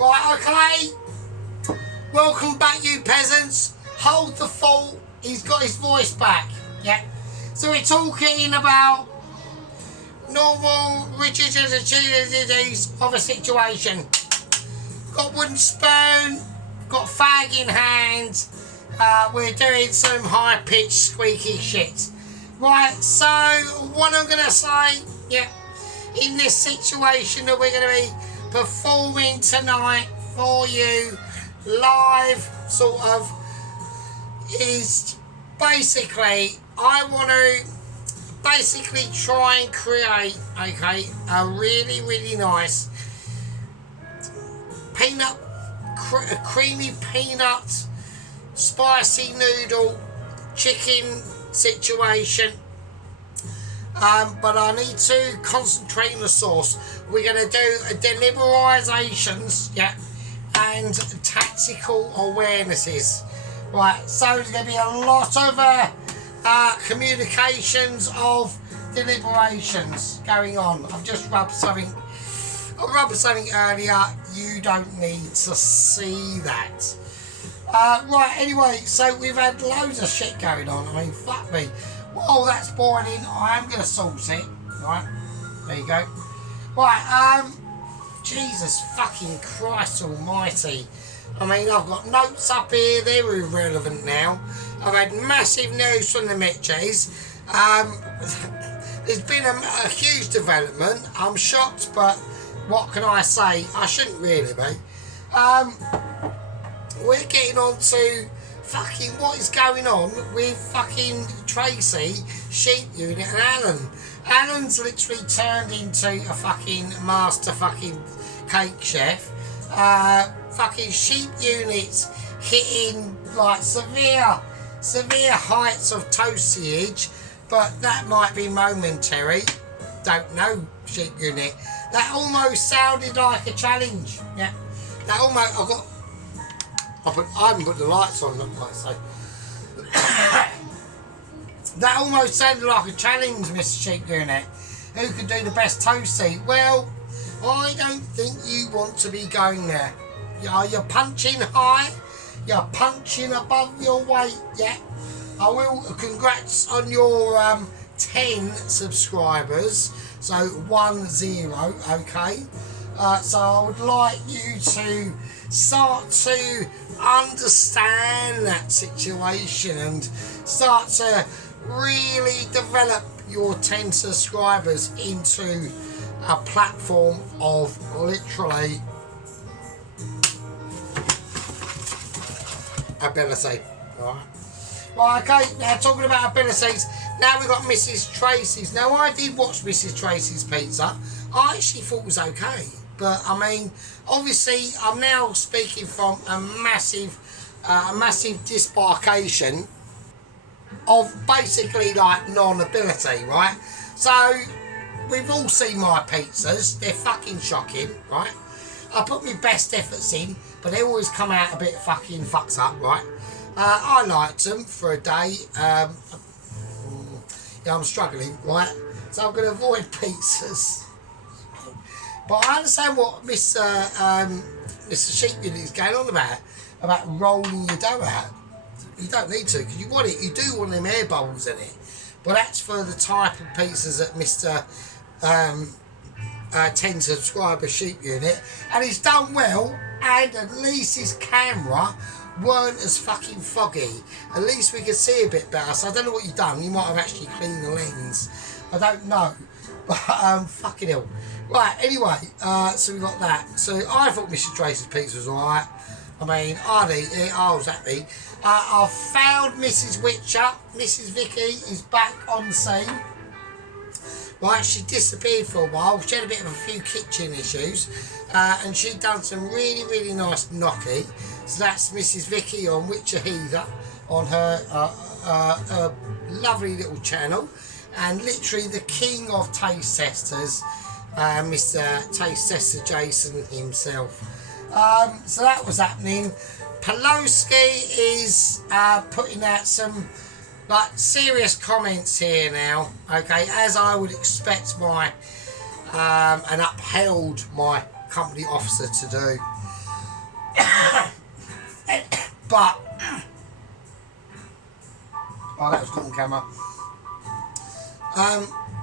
Right, okay. Welcome back, you peasants. Hold the fort. He's got his voice back. Yeah. So we're talking about normal riches and achievements of a situation. Got wooden spoon. Got fag in hand. We're doing some high-pitched squeaky shit. Right, so what I'm going to say, yeah, in this situation that we're going to be performing tonight for you live, sort of, is basically, I want to basically try and create, okay, a really, really nice peanut, creamy peanut, spicy noodle, chicken situation, but I need to concentrate on the sauce. We're going to do deliberations, yeah, and tactical awarenesses. Right, so there's going to be a lot of communications of deliberations going on. I've just rubbed something. I rubbed something earlier. You don't need to see that. Right, anyway, so we've had loads of shit going on. I mean, fuck me. While that's boiling, I am going to sauce it. Right, there you go. Right, Jesus fucking Christ almighty. I mean, I've got notes up here. They're irrelevant now. I've had massive news from the Mitchies. There's been a huge development. I'm shocked, but what can I say? I shouldn't really be. We're getting on to fucking what is going on with fucking Tracy, Sheep Unit, and Alan. Alan's literally turned into a fucking master fucking cake chef. Fucking Sheep Unit's hitting like severe heights of toastage, but that might be momentary. Don't know, Sheep Unit. That almost sounded like a challenge. Yeah, that almost. I haven't put the lights on, like so. That almost sounded like a challenge, Mr. Sheep Unit. Who could do the best toasty? Well, I don't think you want to be going there. You're punching high. You're punching above your weight. Yeah. I will. Congrats on your 10 subscribers. So 10. Okay. So I would like you to start to understand that situation and start to really develop your 10 subscribers into a platform of literally ability. Right, okay, now talking about abilities, now we've got Mrs. Tracy's. Now I did watch Mrs. Tracy's pizza. I actually thought it was okay. But I mean, obviously, I'm now speaking from a massive disbarcation of basically like non-ability, right? So we've all seen my pizzas; they're fucking shocking, right? I put my best efforts in, but they always come out a bit fucking fucked up, right? I liked them for a day. Yeah, I'm struggling, right? So I'm going to avoid pizzas. But I understand what Mr. Sheep Unit is going on about rolling your dough out. You don't need to, because you want it. You do want them air bubbles in it. But that's for the type of pizzas that Mr. 10 subscriber Sheep Unit. And he's done well, and at least his camera weren't as fucking foggy. At least we could see a bit better. So I don't know what you've done. You might have actually cleaned the lens. I don't know. But fucking hell. Right, anyway, so we got that. So I thought Mrs. Tracy's pizza was alright. I mean, I'd eat it, I was happy. I found Mrs. Witcher. Mrs. Vicky is back on the scene. Right, she disappeared for a while. She had a few kitchen issues. And she'd done some really, really nice gnocchi. So that's Mrs. Vicky on Witcher Heather on her lovely little channel. And literally the king of taste testers, Mr. Taste Tester Jason himself. So that was happening. Pelosi is putting out some like serious comments here now. Okay, as I would expect my and upheld my company officer to do. But oh, that was caught on camera.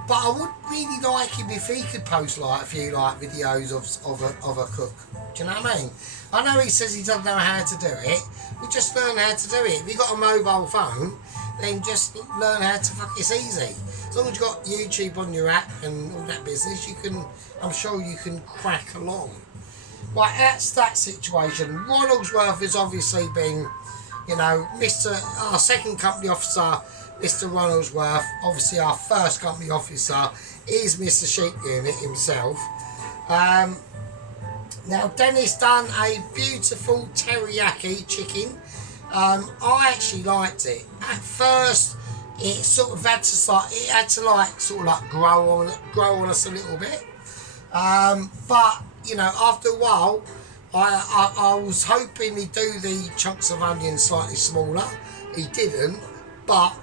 But I would really like him if he could post like a few like videos of a cook. Do you know what I mean? I know he says he doesn't know how to do it. But just learn how to do it. If you've got a mobile phone, then just learn how to it's easy. As long as you've got YouTube on your app and all that business, you can. I'm sure you can crack along. Right, that's that situation. Ronaldsworth has obviously been, you know, our second company officer, Mr. Ronaldsworth. Obviously, our first company officer is Mr. Sheep Unit himself. Now, Dennis done a beautiful teriyaki chicken. I actually liked it. At first, it sort of had to grow on us a little bit. But you know, after a while, I was hoping he'd do the chunks of onion slightly smaller. He didn't, but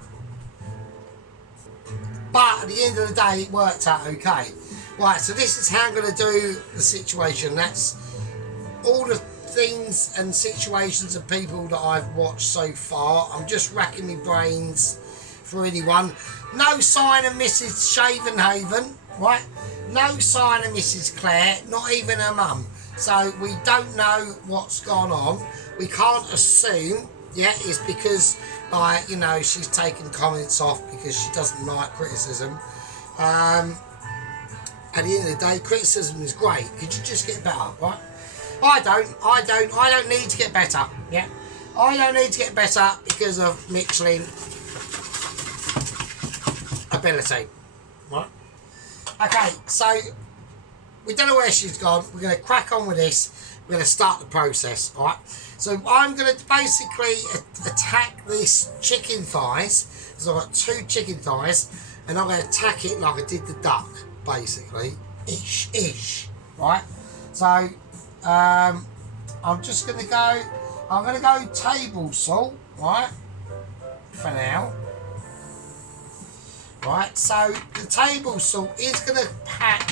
at the end of the day, it worked out okay. Right, so this is how I'm going to do the situation. That's all the things and situations and people that I've watched so far. I'm just racking my brains for anyone. No sign of Mrs. Shavenhaven, right? No sign of Mrs. Claire, not even her mum. So we don't know what's gone on. We can't assume, it's because, like, you know, she's taken comments off because she doesn't like criticism. At the end of the day, criticism is great. Could you just get better, right? I don't need to get better, yeah? I don't need to get better because of Michelin ability, right? Okay, so we don't know where she's gone. We're going to crack on with this. We're going to start the process, all right? So I'm going to basically attack this chicken thighs. So I've got 2 chicken thighs, and I'm going to attack it like I did the duck, basically. Ish, right? So I'm just going to go, table salt, right, for now. Right, so the table salt is going to pack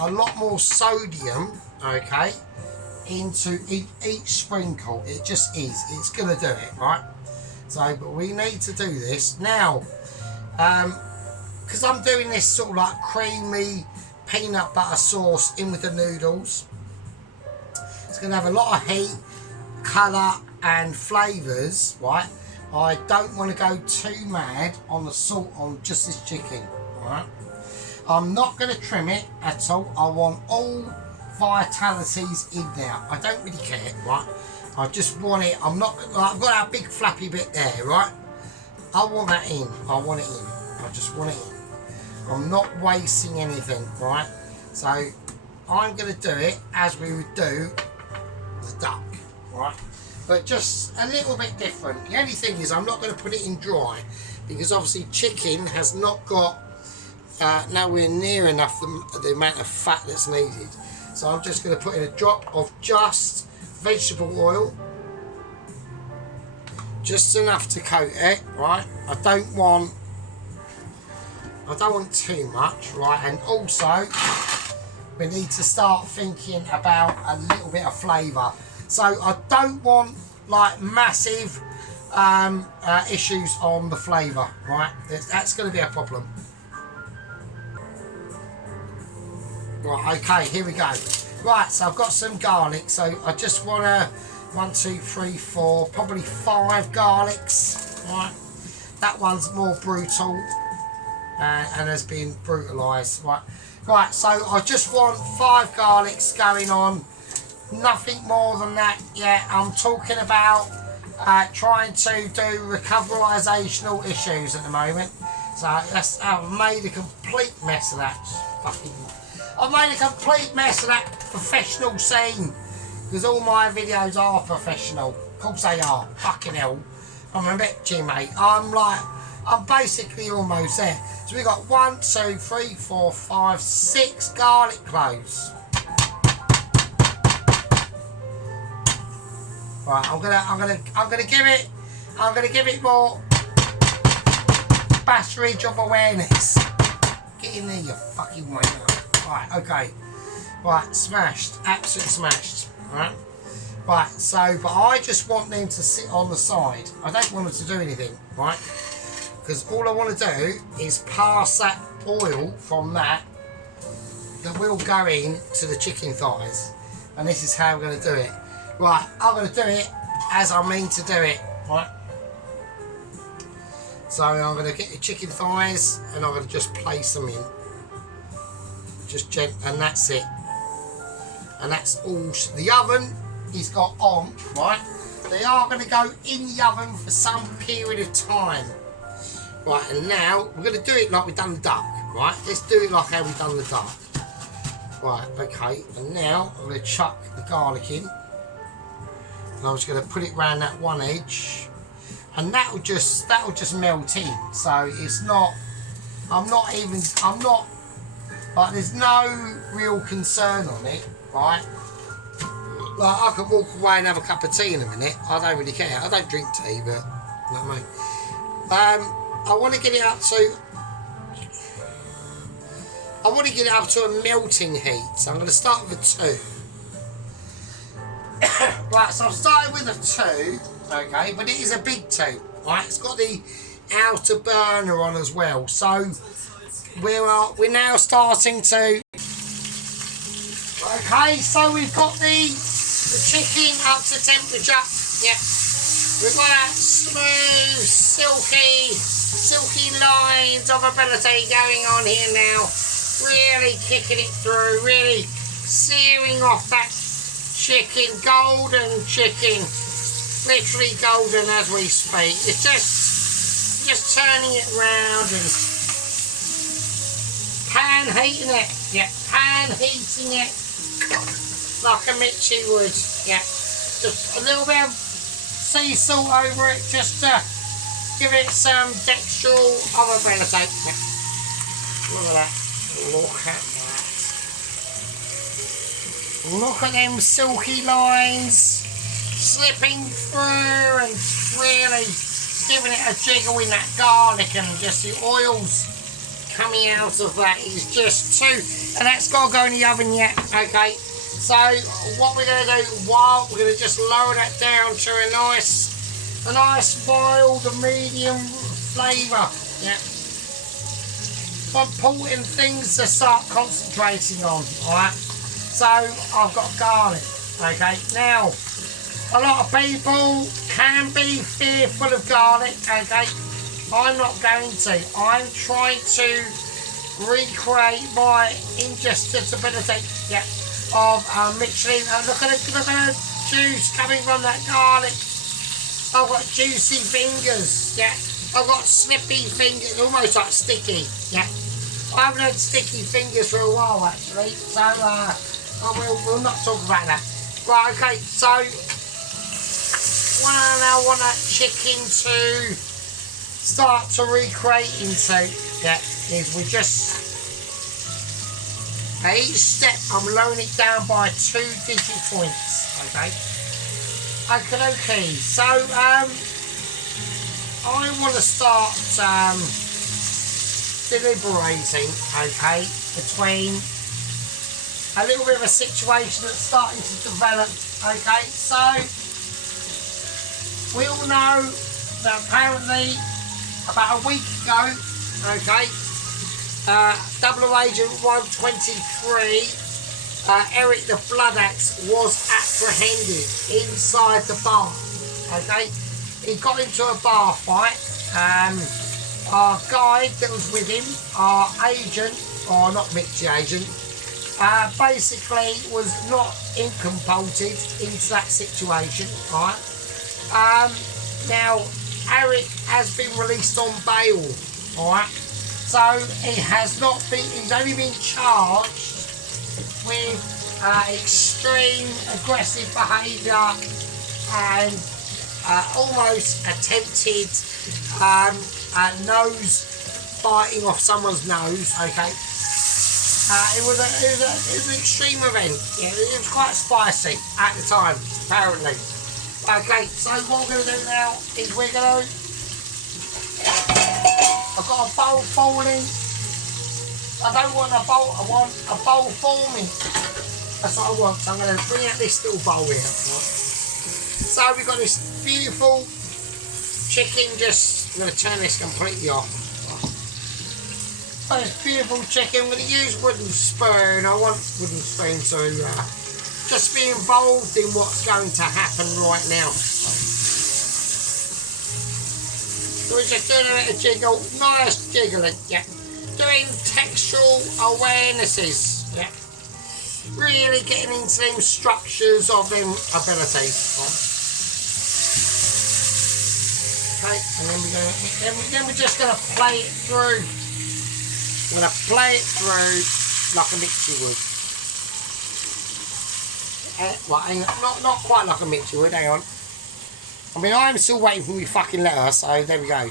a lot more sodium, okay, into each sprinkle. It just is. It's going to do it, right? So, but we need to do this. Now, because I'm doing this sort of like creamy peanut butter sauce in with the noodles, it's going to have a lot of heat, colour and flavours, right? I don't want to go too mad on the salt on just this chicken, alright? I'm not going to trim it at all. I want all vitalities in there. I don't really care, right? I just want it. I've got that big flappy bit there, right? I want that in. I want it in. I just want it in. I'm not wasting anything, right? So I'm going to do it as we would do the duck, right? But just a little bit different. The only thing is I'm not going to put it in dry because obviously chicken has not got nowhere near enough the amount of fat that's needed. So I'm just going to put in a drop of just vegetable oil, just enough to coat it, right? I don't want too much, right? And also we need to start thinking about a little bit of flavour. So I don't want like massive issues on the flavour, right? That's going to be a problem. Right, okay, here we go. Right, so I've got some garlic. So I just want to 1, 2, 3, 4, probably 5 garlics. Right, that one's more brutal and has been brutalised. Right, so I just want 5 garlics going on. Nothing more than that. Yeah, I'm talking about trying to do recoveralisational issues at the moment. So I've made a complete mess of that. I've made a complete mess of that professional scene because all my videos are professional. Of course they are. Fucking hell. I'm a bit G, mate. I'm basically almost there. So we got 1, 2, 3, 4, 5, 6 garlic cloves. Right, I'm gonna give it more batterage of awareness. Get in there, you fucking winner. Right, okay. Right, smashed, absolutely smashed. Right. Right, so, but I just want them to sit on the side. I don't want them to do anything, right? Because all I want to do is pass that oil from that will go in to the chicken thighs. And this is how we're going to do it. Right, I'm going to do it as I mean to do it, right? So I'm going to get the chicken thighs and I'm going to just place them in. Just gently, and that's it. And that's all. The oven is got on, right? They are going to go in the oven for some period of time. Right, and now we're going to do it like we've done the duck, right? Let's do it like how we've done the duck. Right, okay, and now I'm going to chuck the garlic in. And I'm just going to put it around that one edge. And that'll just melt in. So it's not, like there's no real concern on it, right? Like I could walk away and have a cup of tea in a minute. I don't really care. I don't drink tea, but you know what I mean. I want to get it up to a melting heat. So I'm going to start with a 2. Right, so I've started with a 2, okay, but it is a big 2, right? It's got the outer burner on as well. So we're now starting to. Okay, so we've got the chicken up to temperature. Yeah, we've got that smooth, silky lines of ability going on here now. Really kicking it through, really searing off that chicken, golden chicken, literally golden as we speak. It's just turning it round and pan heating it, yeah, pan heating it like a Mitchie would, yeah. Just a little bit of sea salt over it, just to give it some textural ability. Yeah. Look at that. Look at that. Look at them silky lines slipping through and really giving it a jiggle in that garlic, and just the oils coming out of that is just too. And that's got to go in the oven yet, okay? So what we're going to do, we're going to just lower that down to a nice mild medium flavour, yeah. Important things to start concentrating on, alright? So I've got garlic, okay? Now, a lot of people can be fearful of garlic, okay? I'm not going to. I'm trying to recreate my ingestibility, yeah, of Michelin. Look at the juice coming from that garlic. I've got juicy fingers, yeah. I've got slippy fingers, almost like sticky, yeah. I haven't had sticky fingers for a while actually, so we'll not talk about that. Right, okay, so what I now want that chicken to start to recreate into, yeah, is we just, at each step I'm lowering it down by 2 digit points, okay? Okay, so I want to start deliberating, okay, between a little bit of a situation that's starting to develop, okay, so we all know that apparently about a week ago, okay, Double Agent 123, Eric the Blood Axe was apprehended inside the bar, okay. He got into a bar fight. Our guide that was with him, our agent, or not Mitchie agent, basically was not inculpated into that situation, right? Now, Eric has been released on bail, alright? So he's only been charged with extreme aggressive behaviour and almost attempted nose biting off someone's nose, okay. It was an extreme event. Yeah, it was quite spicy at the time, apparently. Okay, so what we're going to do now is I've got a bowl falling. I don't want a bowl, I want a bowl forming. That's what I want. So I'm going to bring out this little bowl here. Right? So we've got this beautiful chicken. I'm going to turn this completely off. Oh, this beautiful chicken. I'm going to use wooden spoon. I want wooden spoon to just be involved in what's going to happen right now. So we're just doing a little jiggle, nice jiggling, yeah. Doing textural awarenesses, yeah. Really getting into them structures of them abilities. Okay, and then we're just going to play it through. We're going to play it through like a mixie would. Well, hang on, not quite like a mixie would, hang on. I mean, I'm still waiting for my fucking letter, so there we go.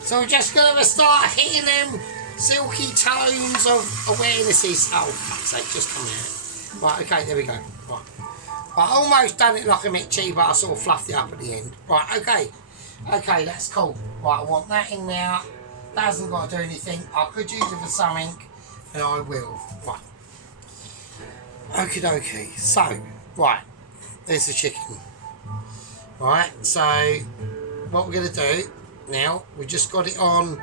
So we're just going to start hitting them silky tones of awarenesses. Oh, fuck's sake, just come out. Right, okay, there we go. Right. I almost done it like a Mitchie, but I sort of fluffed it up at the end. Right, okay. Okay, that's cool. Right, I want that in there. That hasn't got to do anything. I could use it for something, and I will. Right. Okie dokie. So, right. There's the chicken. Right, so what we're going to do now, we just got it on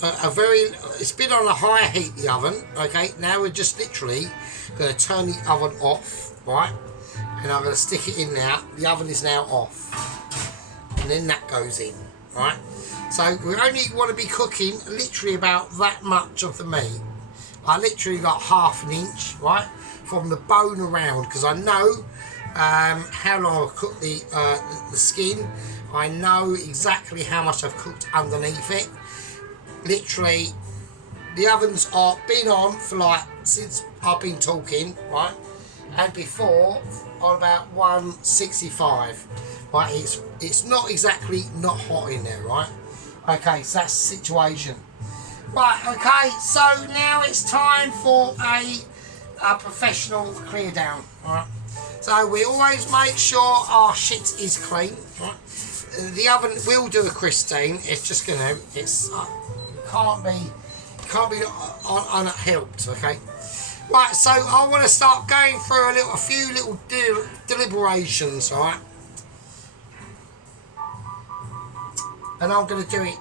it's been on a higher heat, the oven, okay. Now we're just literally going to turn the oven off, right, and I'm going to stick it in now. The oven is now off, and then that goes in, right. So we only want to be cooking literally about that much of the meat. I literally got half an inch, right, from the bone around, because I know how long I've cooked the skin. I know exactly how much I've cooked underneath it. Literally, the ovens are been on for like since I've been talking, right? And before on about 165, right? It's not exactly not hot in there, right? Okay, so that's the situation. Right, okay, so now it's time for a professional clear down, right? So we always make sure our shit is clean, right? The oven will do a Christine. It's just gonna. It's can't be unhelped. Okay. Right. So I want to start going through a few little deliberations. All right. And I'm gonna do it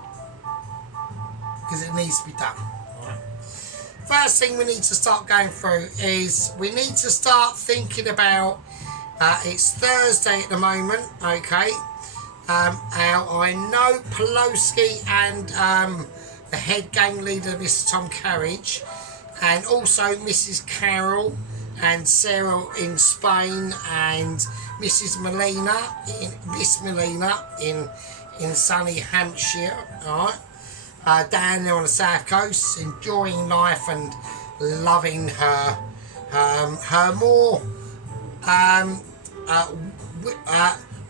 because it needs to be done. All right. First thing we need to start going through is we need to start thinking about. It's Thursday at the moment, okay. I know Pelosi and the head gang leader, Mr. Tom Carriage, and also Mrs. Carroll and Sarah in Spain, and Mrs. Miss Molina in sunny Hampshire, all right. Down there on the south coast, enjoying life and loving her more.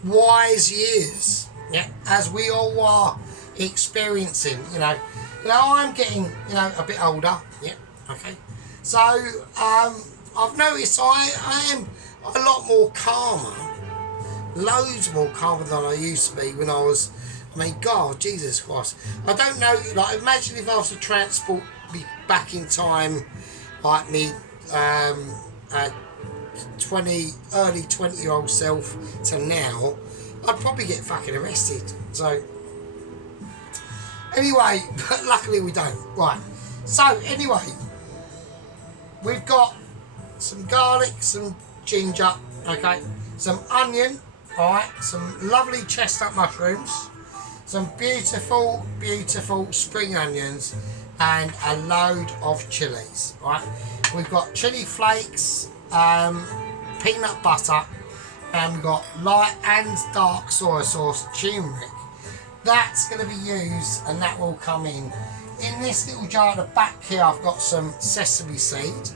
Wise years, yeah, as we all are experiencing, I'm getting, a bit older, yeah, okay, so, I've noticed I am a lot more calmer, loads more calmer than I used to be when I was, God, Jesus Christ, I don't know, like, imagine if I was to transport me back in time, like me, early 20-year-old self to now, I'd probably get fucking arrested. So anyway, but luckily we don't. Right, so anyway, we've got some garlic, some ginger, okay, some onion, all right, some lovely chestnut mushrooms, some beautiful spring onions, and a load of chilies. Right, we've got chili flakes, peanut butter, and we've got light and dark soy sauce, turmeric. That's going to be used, and that will come in this little jar at the back here. I've got some sesame seeds,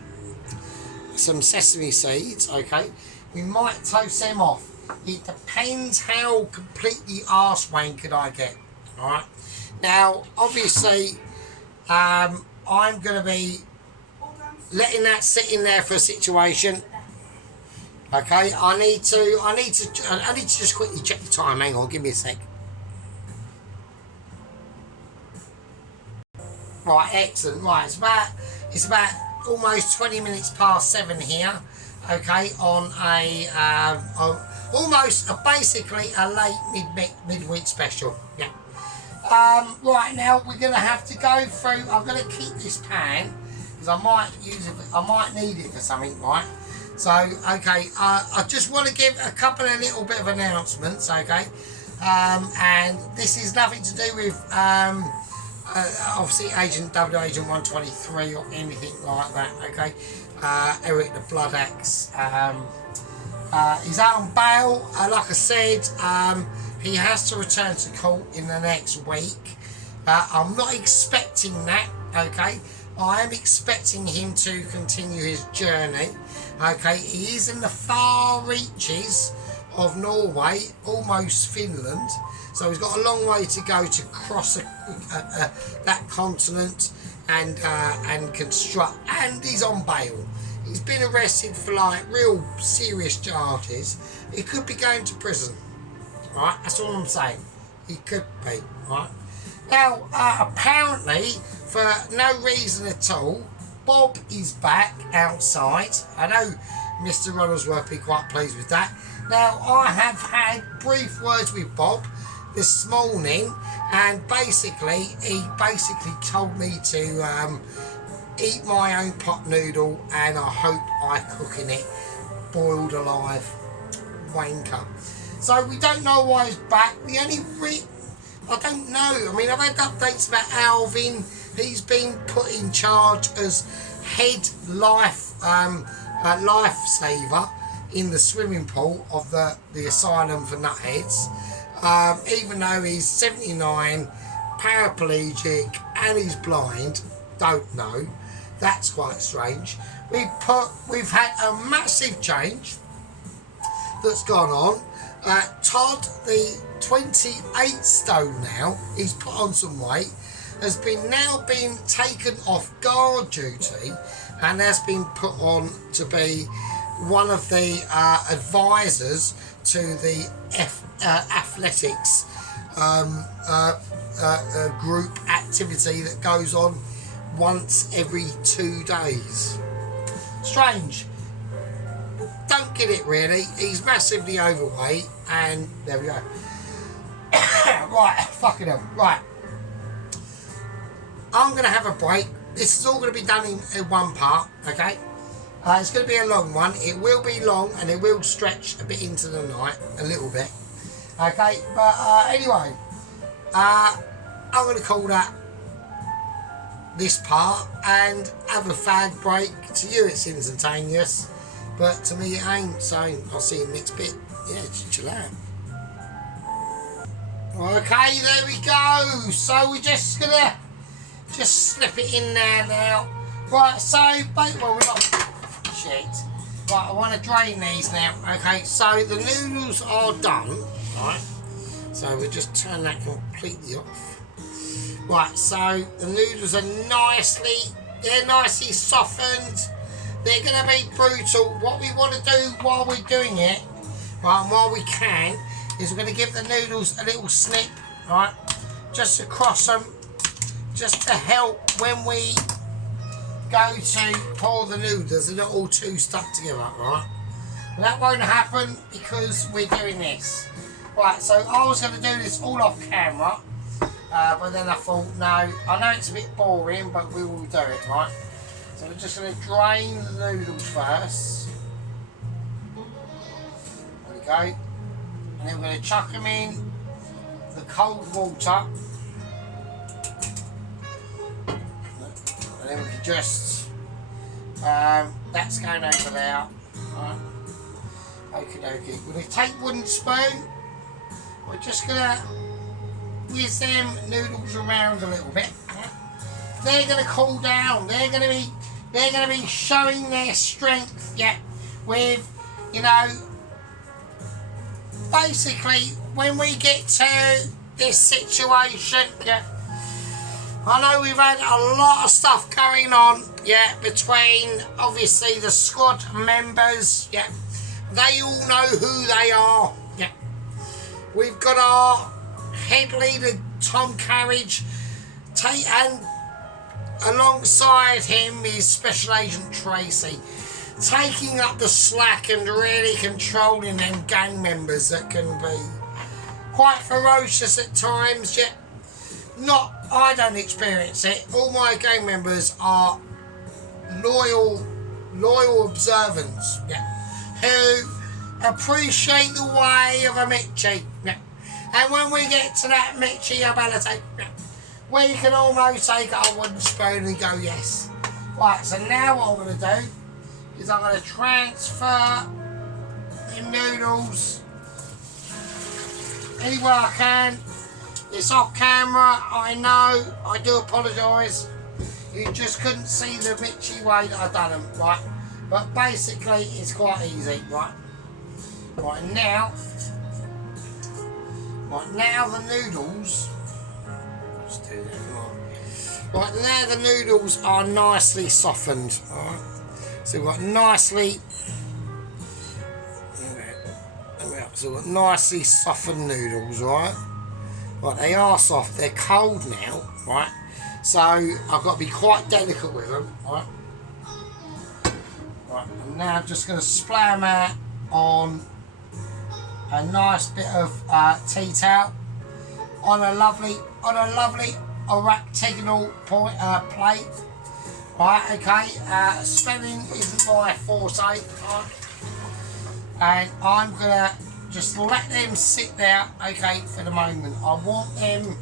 okay. We might toast them off. It depends how completely arse wankered I get. Alright, now obviously I'm going to be letting that sit in there for a situation. Okay, I need to just quickly check the time. Hang on, give me a sec. Right, excellent. Right, it's about almost 20 minutes past 7 here. Okay, on almost basically a late midweek special. Yeah. Right, now we're going to have to go through. I'm going to keep this pan because I might use it. I might need it for something, right? So, okay. I just want to give a couple of little bit of announcements, okay? And this is nothing to do with obviously Agent 123 or anything like that, okay? Eric the Blood Axe. He's out on bail. Like I said, he has to return to court in the next week. I'm not expecting that, okay? I am expecting him to continue his journey, okay? He is in the far reaches of Norway, almost Finland, so he's got a long way to go to cross that continent and construct, and he's on bail. He's been arrested for like real serious charges. He could be going to prison, right? That's all I'm saying. He could be, right? Now, apparently, for no reason at all, Bob is back outside. I know Mr. Ronaldsworth will be quite pleased with that. Now, I have had brief words with Bob this morning, and basically, he basically told me to eat my own pot noodle, and I hope I cook in it, boiled alive, wanker. So we don't know why he's back. The only I don't know. I mean, I've had updates about Alvin. He's been put in charge as head lifesaver in the swimming pool of the asylum for nutheads. Even though he's 79, paraplegic, and he's blind, don't know. That's quite strange. We've had a massive change that's gone on. Todd, the 28 stone now, he's put on some weight, has now been taken off guard duty and has been put on to be one of the advisors to the athletics group activity that goes on once every 2 days. Strange. Don't get it really. He's massively overweight, and there we go. Right, fucking hell. Right. I'm going to have a break. This is all going to be done in one part, okay? It's going to be a long one. It will be long, and it will stretch a bit into the night, a little bit. Okay, but anyway, I'm going to call that this part and have a fag break. To you it's instantaneous, but to me it ain't, so I'll see you next bit. Yeah, chill out. Okay, there we go. So we're just gonna slip it in there now. Right, so well we're not shit. Right, I want to drain these now. Okay, so the noodles are done. Right, so we'll just turn that completely off. Right, so the noodles are nicely softened. They're going to be brutal. What we want to do while we're doing it, right, and while we can, is we're going to give the noodles a little snip, right, just across them, just to help when we go to pour the noodles. They're not all too stuck together, right? But that won't happen because we're doing this. Right, so I was going to do this all off camera, but then I thought, no, I know it's a bit boring, but we will do it, right? So we're just going to drain the noodles first. There we go. And then we're going to chuck them in the cold water. And then we can just, that's going over there. Right. Okie dokie. We're going to take wooden spoon. We're just going to whiz them noodles around a little bit. They're going to cool down. They're going to be showing their strength, yeah, with, you know, basically when we get to this situation, yeah, I know we've had a lot of stuff going on, yeah, between obviously the squad members, yeah, they all know who they are, yeah. We've got our head leader Tom Carriage, and alongside him is Special Agent Tracy. taking up the slack and really controlling them gang members that can be quite ferocious at times, yet I don't experience it. All my gang members are loyal observants, yeah, who appreciate the way of a Mitchie, yeah. And when we get to that Mitchie ability, yeah, we can almost take our wooden spoon and go, yes. Right, so now what I'm going to do is I'm going to transfer the noodles anywhere I can. It's off camera, I know, I do apologise. You just couldn't see the Mitchy way that I've done them, right? But basically, it's quite easy, right? Right now the noodles. Let's do that. Right now the noodles are nicely softened. Alright. So we've got nicely. So we've got nicely softened noodles, right? Right, they are soft. They're cold now, right? So I've got to be quite delicate with them, right? Right, I'm now just going to splash them out on a nice bit of tea towel on a lovely rectangle plate. Right, okay. Spelling isn't my forte, right? And I'm gonna just let them sit there, okay, for the moment. I want them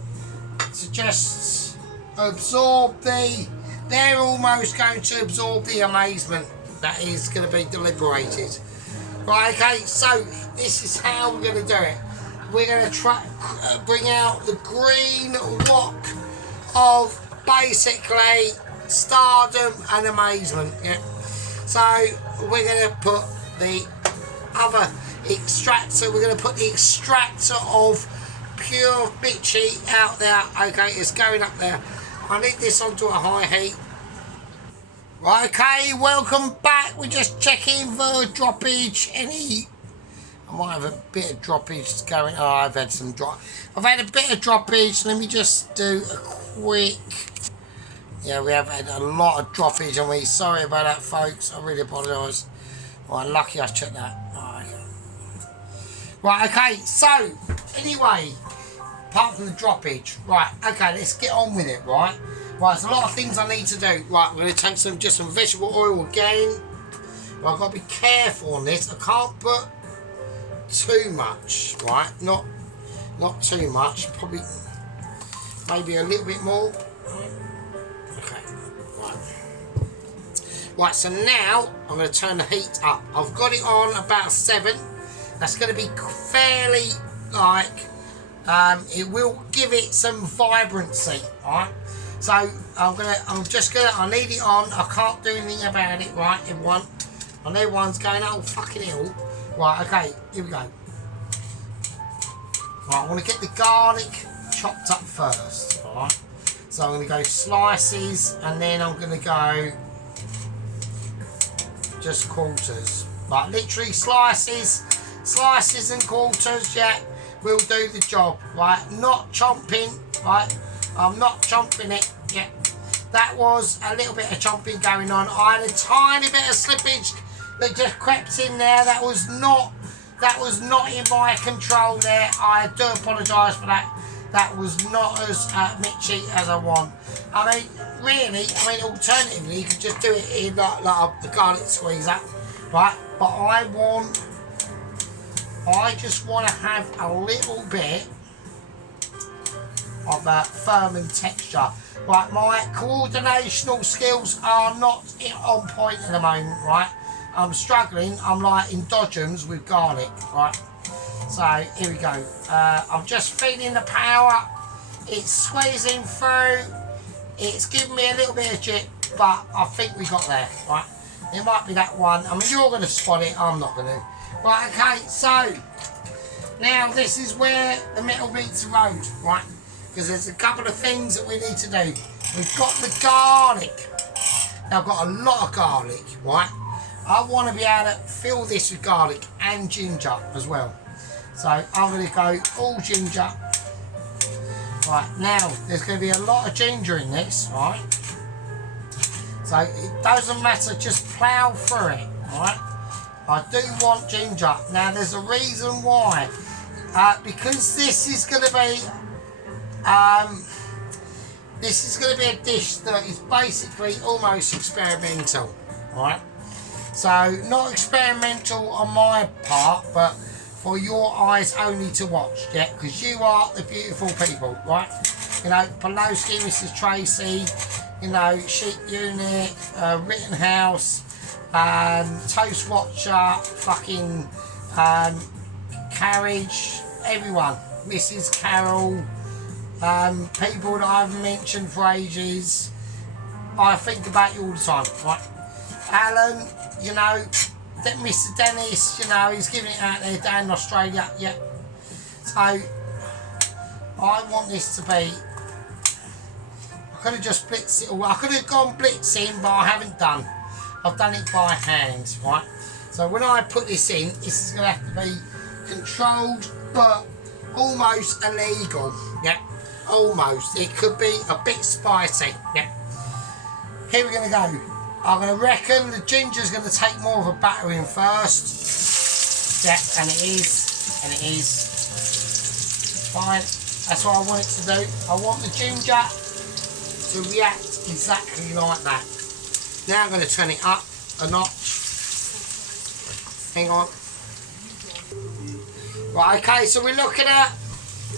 to just absorb they're almost going to absorb the amazement that is going to be deliberated. Right, okay, so this is how we're going to do it. We're going to bring out the green rock of basically stardom and amazement. Yeah. So we're going to put the other extractor, we're going to put the extractor of pure Mitchy out there. Okay, it's going up there. I need this onto a high heat. Right, okay, welcome back. We're just checking for droppage. I might have a bit of droppage going. Oh, I've had some drop. I've had a bit of droppage. Let me just do a quick. Yeah, we have had a lot of droppage on me. Sorry about that, folks. I really apologise. Right, lucky I checked that. Right, okay. So anyway, apart from the droppage, right? Okay, let's get on with it. Right, there's a lot of things I need to do. Right, we're going to take some vegetable oil again. Well, I've got to be careful on this. I can't put too much, right? Not too much. Probably maybe a little bit more. Okay, right. So now I'm going to turn the heat up. I've got it on about 7. That's going to be fairly it will give it some vibrancy, right? So I need it on. I can't do anything about it, right? Everyone, I know one's going, oh fucking hell. Right, okay, here we go. Right, I want to get the garlic chopped up first, alright? So I'm going to go slices and then I'm going to go just quarters. Right, literally slices and quarters, yeah, will do the job, right? Not chomping, right? I'm not chomping it, yeah. That was a little bit of chomping going on. I had a tiny bit of slippage that just crept in there. That was not in my control there. I do apologise for that. That was not as Mitchy as I want. I mean, really, alternatively, you could just do it in like the garlic squeezer, right? But I just want to have a little bit of a firm texture. Right, my coordinational skills are not on point at the moment, right? I'm struggling. I'm like in dodgems with garlic, right? So here we go. I'm just feeling the power. It's squeezing through. It's giving me a little bit of jip, but I think we got there, right? It might be that one. I mean, you're going to spot it. I'm not going to. Right, okay. So now this is where the metal meets the road, right? Because there's a couple of things that we need to do. We've got the garlic. Now I've got a lot of garlic, right? I want to be able to fill this with garlic and ginger as well. So I'm going to go all ginger. Right, now there's going to be a lot of ginger in this, right? So it doesn't matter, just plough through it, Alright? I do want ginger. Now there's a reason why. Because this is going to be a dish that is basically almost experimental. Alright? So not experimental on my part, but for your eyes only to watch, yeah, because you are the beautiful people, right? You know, Poloski, Mrs. Tracy, you know, Sheep Unit, Rittenhouse, Toast Watcher, fucking Carriage, everyone, Mrs. Carroll, people that I've mentioned for ages. I think about you all the time, right? Alan, you know, Mr. Dennis, you know, he's giving it out there down in Australia, yeah. So, I want this to be, I could have just blitzed it all, I could have gone blitzing, but I haven't done. I've done it by hand, right? So when I put this in, this is going to have to be controlled, but almost illegal, yeah. Almost. It could be a bit spicy, yeah. Here we're going to go. I'm going to reckon the ginger's going to take more of a battering first. Yeah, and it is. Fine. That's what I want it to do. I want the ginger to react exactly like that. Now I'm going to turn it up a notch. Hang on. Right, okay, so we're looking at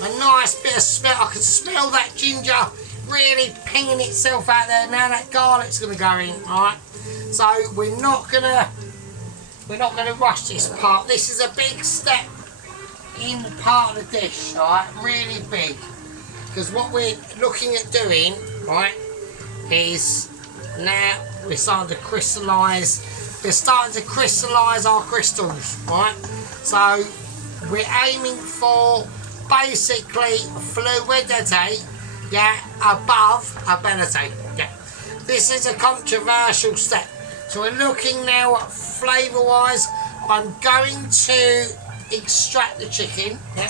a nice bit of smell. I can smell that ginger really pinging itself out there. Now that garlic's going to go in, alright? So we're not gonna rush this part. This is a big step in the part of the dish, alright? Really big. Because what we're looking at doing, right, is now we're starting to crystallise. We're starting to crystallise our crystals, right? So we're aiming for basically fluidity, yeah, above ability. Yeah. This is a controversial step. So we're looking now at flavour wise. I'm going to extract the chicken. Yeah.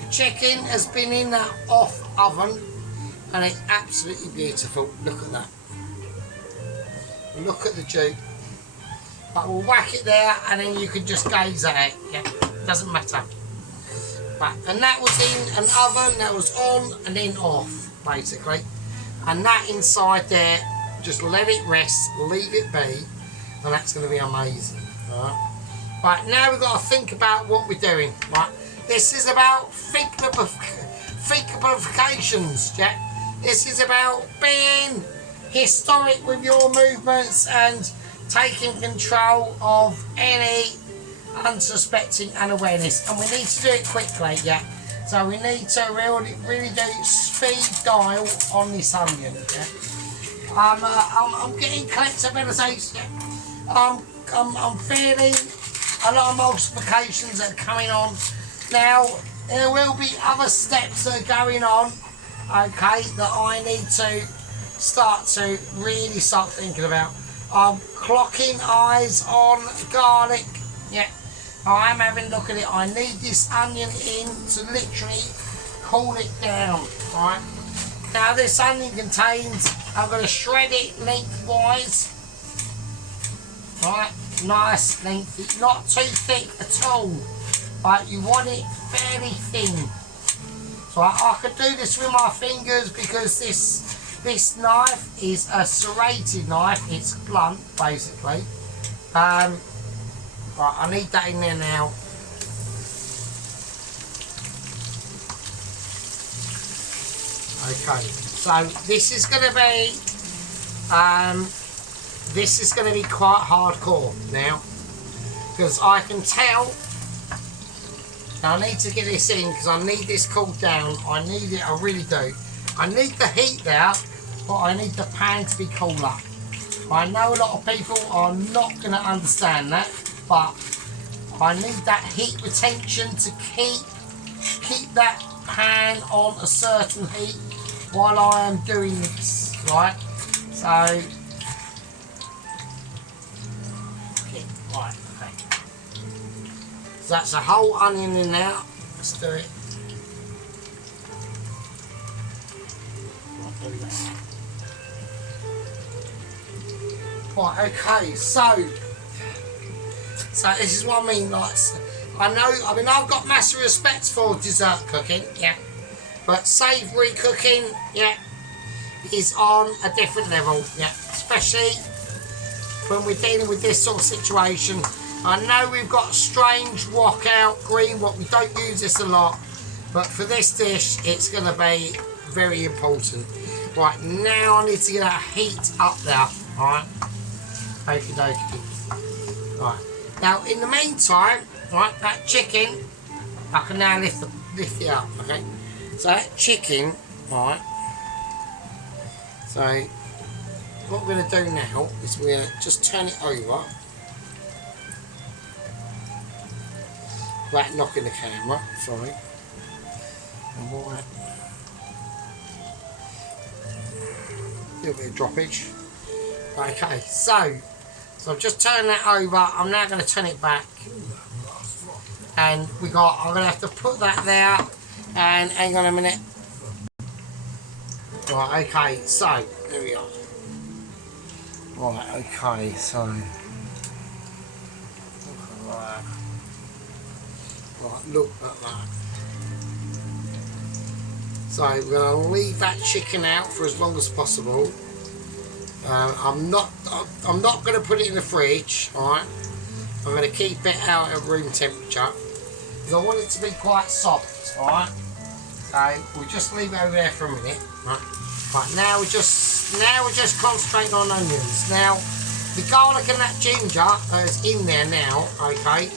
The chicken has been in that off oven and it's absolutely beautiful. Look at that. Look at the juice. But we'll whack it there and then you can just gaze at it. Yeah, doesn't matter. Right, and that was in an oven that was on and then off, basically. And that inside there, just let it rest, leave it be, and that's going to be amazing. Right, now we've got to think about what we're doing. Right, this is about thinkabilifications, yeah. This is about being historic with your movements and taking control of any unsuspecting unawareness, and we need to do it quickly, yeah. So we need to really do speed dial on this onion, yeah. I'm getting collectabilities, yeah. I'm feeling a lot of multiplications that are coming on. Now there will be other steps that are going on, okay, that I need to really start thinking about. I'm clocking eyes on garlic, yeah. I'm having a look at it. I need this onion in to literally cool it down, right? Now this onion contains, I'm going to shred it lengthwise, right? Nice lengthy, not too thick at all, but you want it fairly thin. So I could do this with my fingers because this knife is a serrated knife. It's blunt, basically. Right, I need that in there now. Okay, so this is going to be quite hardcore now, because I can tell. Now I need to get this in because I need this cooled down. I need it, I really do. I need the heat there, but I need the pan to be cooler. I know a lot of people are not going to understand that, but I need that heat retention to keep that pan on a certain heat while I am doing this, right? So, okay, right, okay. So that's a whole onion in there. Let's do it. Right, there we go. Right, okay, so So this is what I mean, like, I've got massive respect for dessert cooking, yeah, but savoury cooking, yeah, is on a different level, yeah, especially when we're dealing with this sort of situation. I know we've got a strange wok out green wok, we don't use this a lot, but for this dish it's going to be very important. Right, now I need to get that heat up there, alright, okie dokie. Right, now in the meantime, right, that chicken, I can now lift it up, okay, so that chicken, right, so what we're going to do now is we're going to just turn it over without knocking the camera, sorry. And what? A little bit of droppage. Okay, so I've just turned that over. I'm now going to turn it back, and I'm going to have to put that there. And hang on a minute. Right, okay, so there we are. Right, okay, so look at that. So we're going to leave that chicken out for as long as possible. I'm not going to put it in the fridge. All right, I'm going to keep it out at room temperature because I want it to be quite soft. All right, so we'll just leave it over there for a minute. Right, now we're just concentrating on onions. Now the garlic and that ginger is in there now. Okay,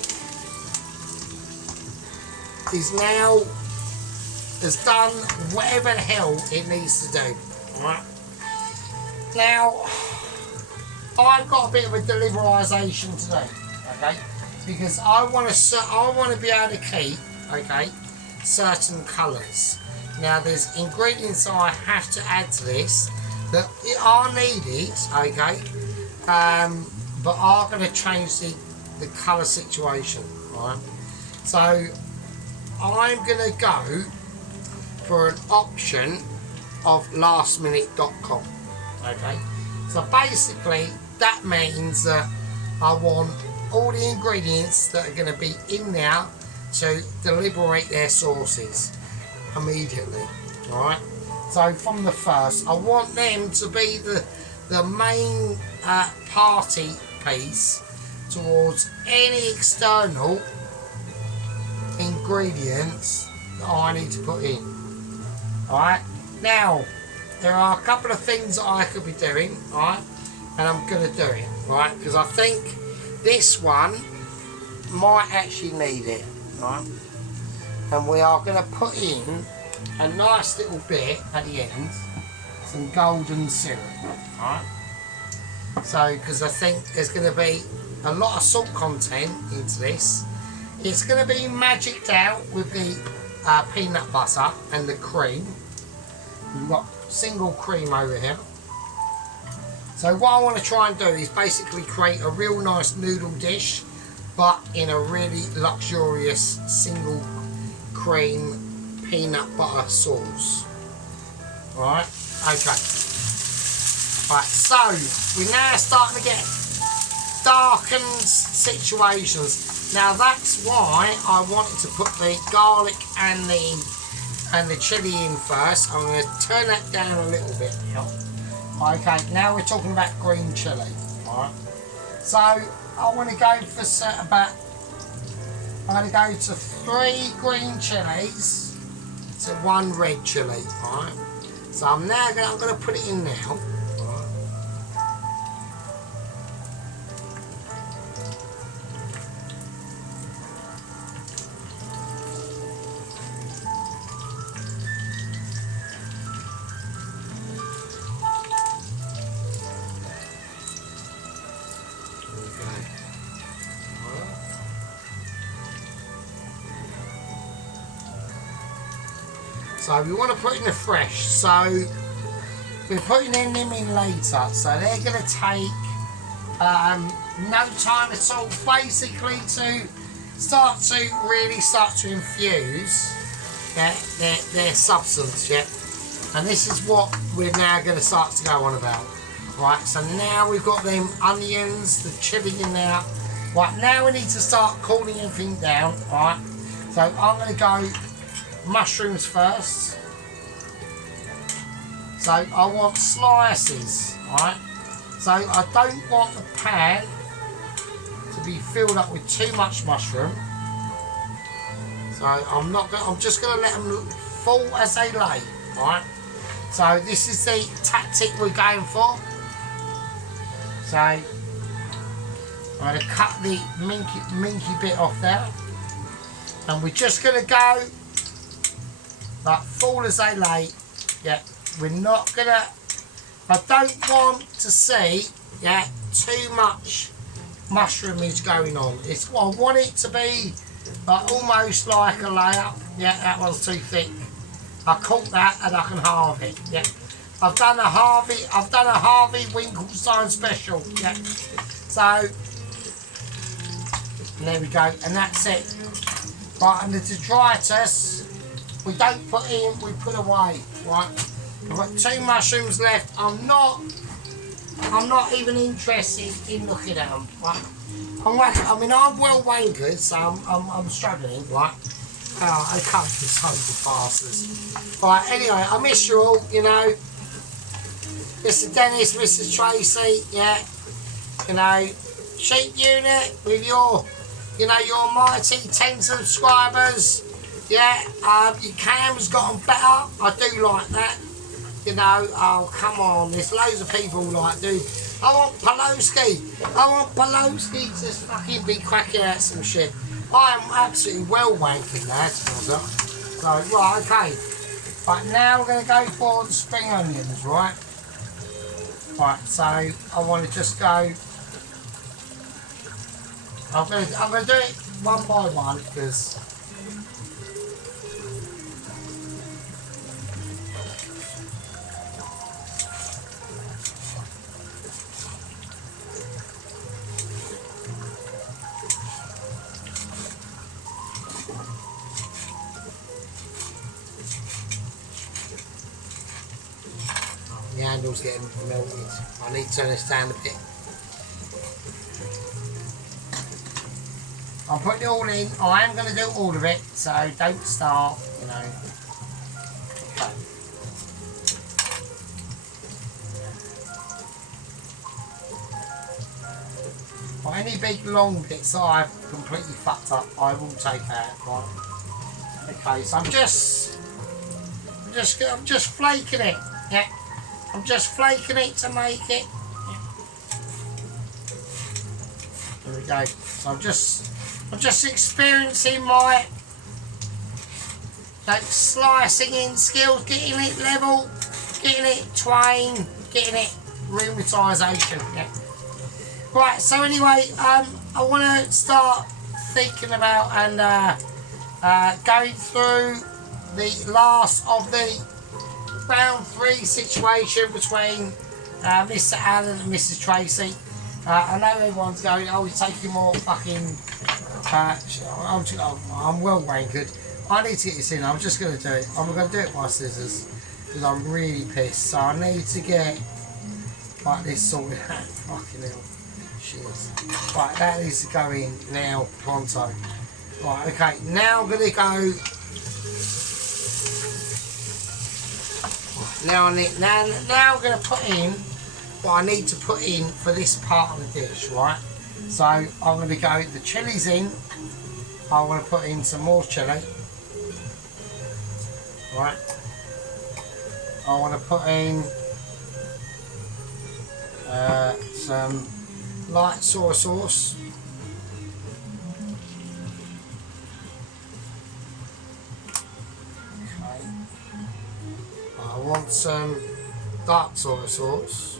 has done whatever the hell it needs to do. Alright. Now I've got a bit of a deliberisation to do, okay? Because I want to be able to keep, okay, certain colours. Now there's ingredients I have to add to this that are needed, okay, but are going to change the colour situation, right? So I'm going to go for an option of lastminute.com, okay? So basically that means that I want all the ingredients that are going to be in there to deliberate their sauces immediately, alright? So from the first, I want them to be the main party piece towards any external ingredients that I need to put in. Alright, now there are a couple of things that I could be doing, alright, and I'm going to do it, right, because I think this one might actually need it, right, and we are going to put in a nice little bit at the end, some golden syrup, right, so because I think there's going to be a lot of salt content into this. It's going to be magicked out with the peanut butter and the cream. We've got single cream over here. So what I want to try and do is basically create a real nice noodle dish, but in a really luxurious single cream peanut butter sauce. Alright, okay. Right, so we're now starting to get darkened situations. Now that's why I wanted to put the garlic and the chilli in first. I'm going to turn that down a little bit now. Okay, now we're talking about green chilli. Alright. So I want to go for I'm going to go to 3 green chillies to 1 red chilli. Alright. So I'm going to put it in now. So we want to put in the fresh, so we're putting them in later, so they're going to take no time at all basically to really start to infuse their substance, yeah. And this is what we're now going to start to go on about. Right, so now we've got them onions, the chilli in there, Right, now we need to start cooling everything down, right? So I'm going to go mushrooms first. So I want slices, right? So I don't want the pan to be filled up with too much mushroom. So I'm just going to let them fall as they lay, right? So this is the tactic we're going for. So I'm going to cut the minky bit off there, and we're just going to go like fall as they lay. Yeah, we're not going to. I don't want to see too much mushroomage going on. I want it to be like almost like a layup. Yeah, that one's too thick. I caught that and I can halve it. Yeah, I've done a Harvey Winkelstein special. Yeah, so there we go, and that's it. Right, and the detritus we don't put in, we put away. Right, I've got 2 mushrooms left. I'm not even interested in looking at them. Right, I'm well wankered, so I'm struggling. Right. Oh, I can't be so bastards. Right, anyway, I miss you all, you know. Mr. Dennis, Mr. Tracy, yeah. You know, Sheep Unit with your mighty 10 subscribers. Yeah, your cam's gotten better. I do like that. You know, oh, come on. There's loads of people like, dude, I want Pelosi to fucking be cracking out some shit. I am absolutely well wanking that. So, right, okay. Right, now we're going to go for the spring onions, right? Right, so I want to just go. I'm going to do it one by one because. The handle's getting melted. I need to turn this down a bit. I'm putting it all in. I am going to do all of it, so don't start, you know. Okay. For any big long bits that I've completely fucked up, I will take out. Right. Okay, so I'm just flaking it. Yeah. I'm just flaking it to make it. There we go. So I'm just experiencing my slicing in skills, getting it level, getting it twain, getting it rheumatisation. Yeah. Right. So anyway, I want to start thinking about and going through the last of the round 3 situation between Mr. Allen and Mrs. Tracy. I know everyone's going, oh, he's taking more fucking. I'm well wankered. I need to get this in. I'm just going to do it. I'm going to do it by scissors because I'm really pissed. So I need to get like this sorted out. Fucking hell. Shit. Right, that needs to go in now, pronto. Right, okay. Now I'm going to go. Now I'm going to put in what I need to put in for this part of the dish, right? So I'm going to go, the chili's in. I want to put in some more chili, right? I want to put in some light soy sauce. I want some dark soy sauce,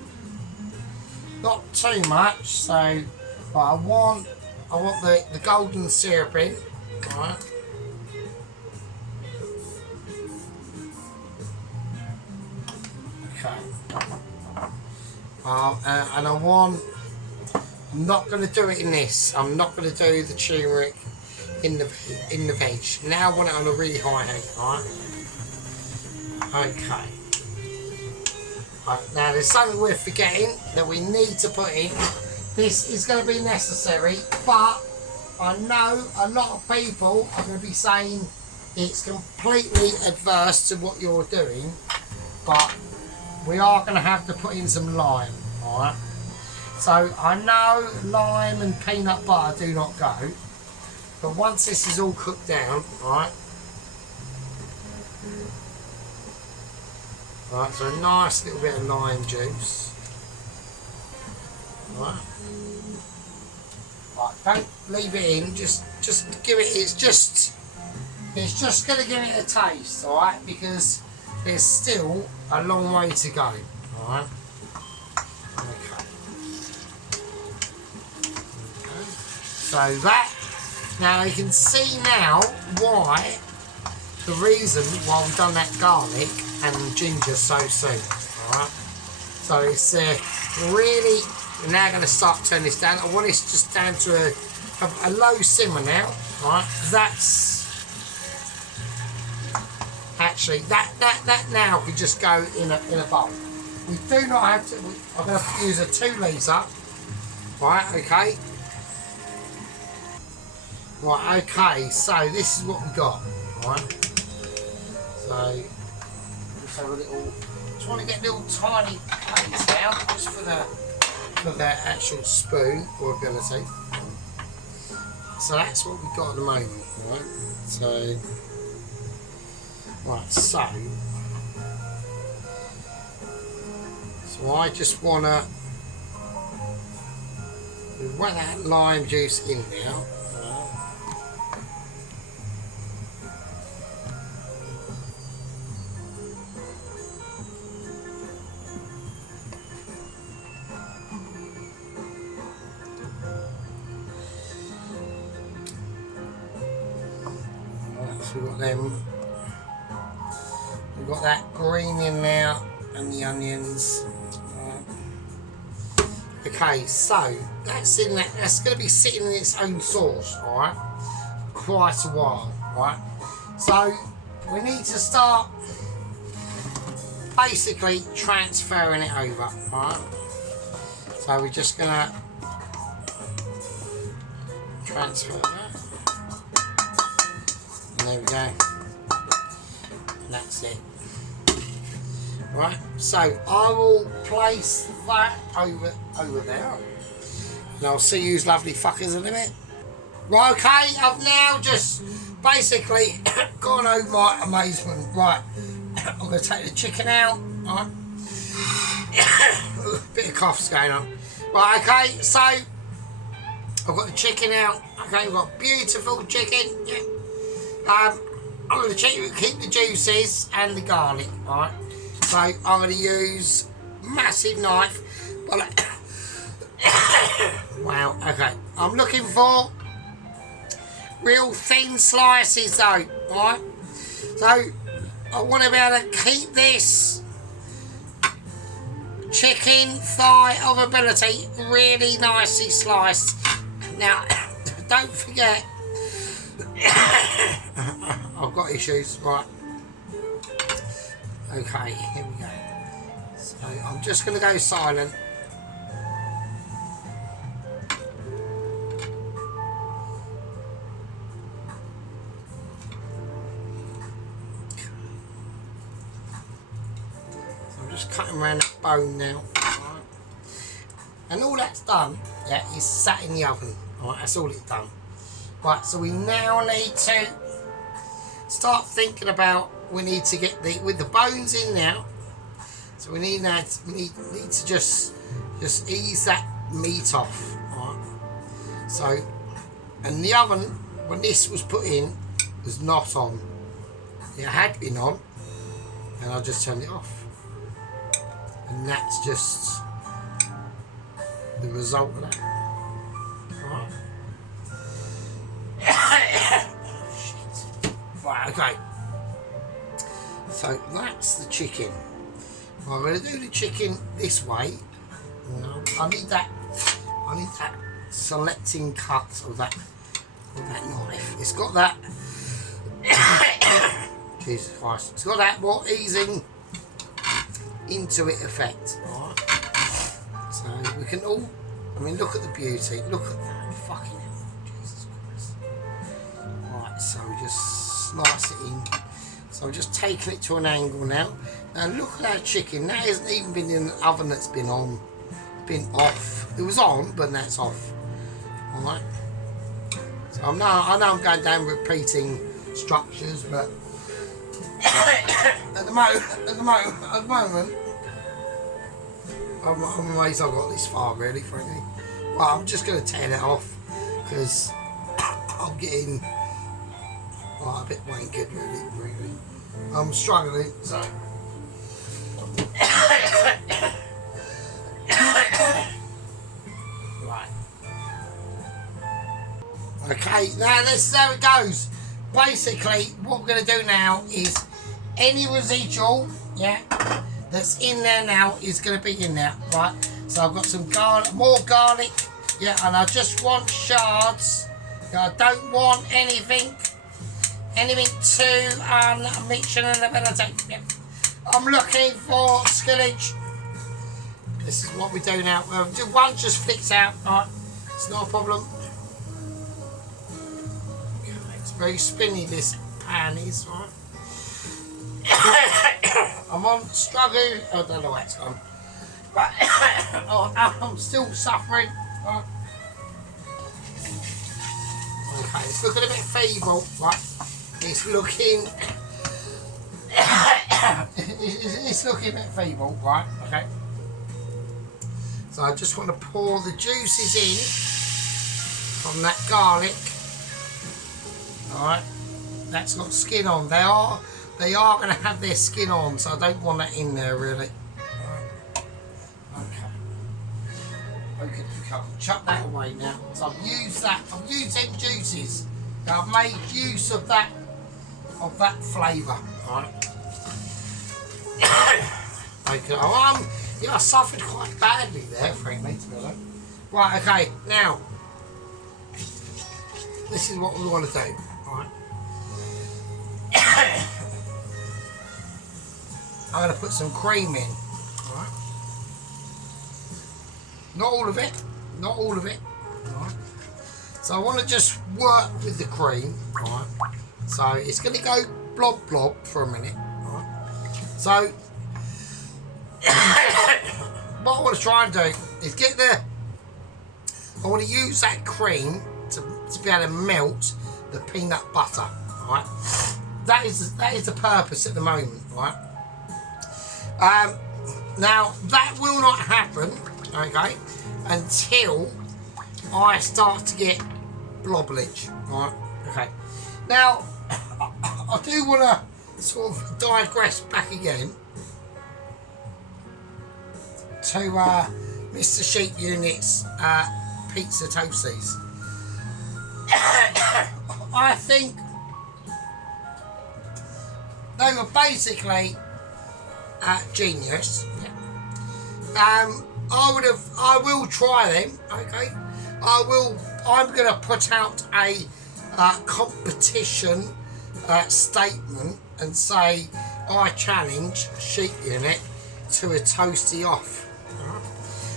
not too much, so but I want the golden syrup in, right? Okay. And I'm not going to do it in this. I'm not going to do the turmeric in the veg. Now I want it on a really high heat, right? Okay. Right, now there's something we're forgetting that we need to put in this is going to be necessary, but I know a lot of people are going to be saying it's completely adverse to what you're doing, but we are going to have to put in some lime, alright? So I know lime and peanut butter do not go, but once this is all cooked down, alright? Alright, so a nice little bit of lime juice. Alright. Right, don't leave it in, just give it, it's just going to give it a taste, alright, because there's still a long way to go, alright. Okay. So that, now you can see now why, the reason why we've done that garlic and ginger so soon, alright. So it's really, we're now going to start turning this down. I want this just down to a low simmer now, alright. That's actually that now can just go in a bowl. We do not have to. I'm going to use a 2 litre, right? Okay. Right. Okay. So this is what we got, right? So just have a little. Just want to get little tiny plates out, just for the actual spoon or ability. So that's what we've got at the moment, right? So. Right, so I just want to wet that lime juice in now. Right, so we've got them. We've got that green in there and the onions. Okay, so that's in that. That's going to be sitting in its own sauce, all right, quite a while, right? So we need to start basically transferring it over, all right? So we're just going to transfer that, and there we go. And that's it. Right, so I will place that over there, and I'll see you lovely fuckers in a bit. Right, okay, I've now just basically gone over my amazement. Right, I'm going to take the chicken out. Right, bit of cough's going on. Right, okay, so I've got the chicken out. Okay, we've got beautiful chicken. Yeah. I'm going to keep the juices and the garlic. All right. So I'm going to use massive knife. Wow, okay. I'm looking for real thin slices though, alright? So I want to be able to keep this chicken thigh of ability really nicely sliced. Now, don't forget, I've got issues, right? Okay, here we go. So I'm just going to go silent. So I'm just cutting around that bone now. Right. And all that's done, yeah, is sat in the oven. Alright, that's all it's done. Right, so we now need to start thinking about, we need to get with the bones in now. So we need that. We need to just ease that meat off. Right. So, and the oven when this was put in was not on. It had been on, and I just turned it off. And that's just the result of that. Right. Shit. Right. Okay. So that's the chicken. I'm going to do the chicken this way. I need that selecting cut of that knife. It's got that. Jesus Christ! It's got that more easing into it effect. All right. So we can all I mean, look at the beauty. Look at that. Fucking hell. Jesus Christ. Right, so just slice it in. So I'm just taking it to an angle now. Now look at that chicken. That hasn't even been in the oven that's been on. Been off. It was on, but now it's off. Alright. So I know I'm going down repeating structures, but at the moment, I'm amazed I got this far, really, frankly. Well, I'm just going to tear it off because I'm getting a bit wankered, really. I'm struggling, so. Right. Okay, now this is how it goes. Basically, what we're going to do now is any residual, yeah, that's in there now is going to be in there, right? So I've got some garlic, more garlic, yeah, and I just want shards. I don't want anything too mixing and ability. Yeah. I'm looking for skillage. This is what we do now. One just flicks out, right? It's not a problem. It's very spinny, this pan is, right? I'm on struggle. I don't know where it's gone. But I'm still suffering. Right? Okay, it's looking a bit feeble, right? It's looking. It's looking a bit feeble, right? Okay. So I just want to pour the juices in from that garlic. All right. That's got skin on. They are going to have their skin on, so I don't want that in there really. Okay, chuck that away now. So I've used them juices. Now I've made use of that flavour. Right. Okay. I suffered quite badly there, frankly, to be honest. Right. Okay. Now, this is what we want to do. Right. I'm going to put some cream in. Right. Not all of it. Not all of it. Right. So I want to just work with the cream. Right. So it's going to go blob for a minute. Right. So what I want to try and do is I want to use that cream to be able to melt the peanut butter. Right. That is the purpose at the moment. Right. Now that will not happen. Okay, until I start to get blobbage, right? Okay. Now, I do want to sort of digress back again to Mr. Sheep Unit's pizza toasties. I think they were basically genius. I will try them. Okay, I'm going to put out a competition statement and say I challenge Sheep Unit to a toasty off.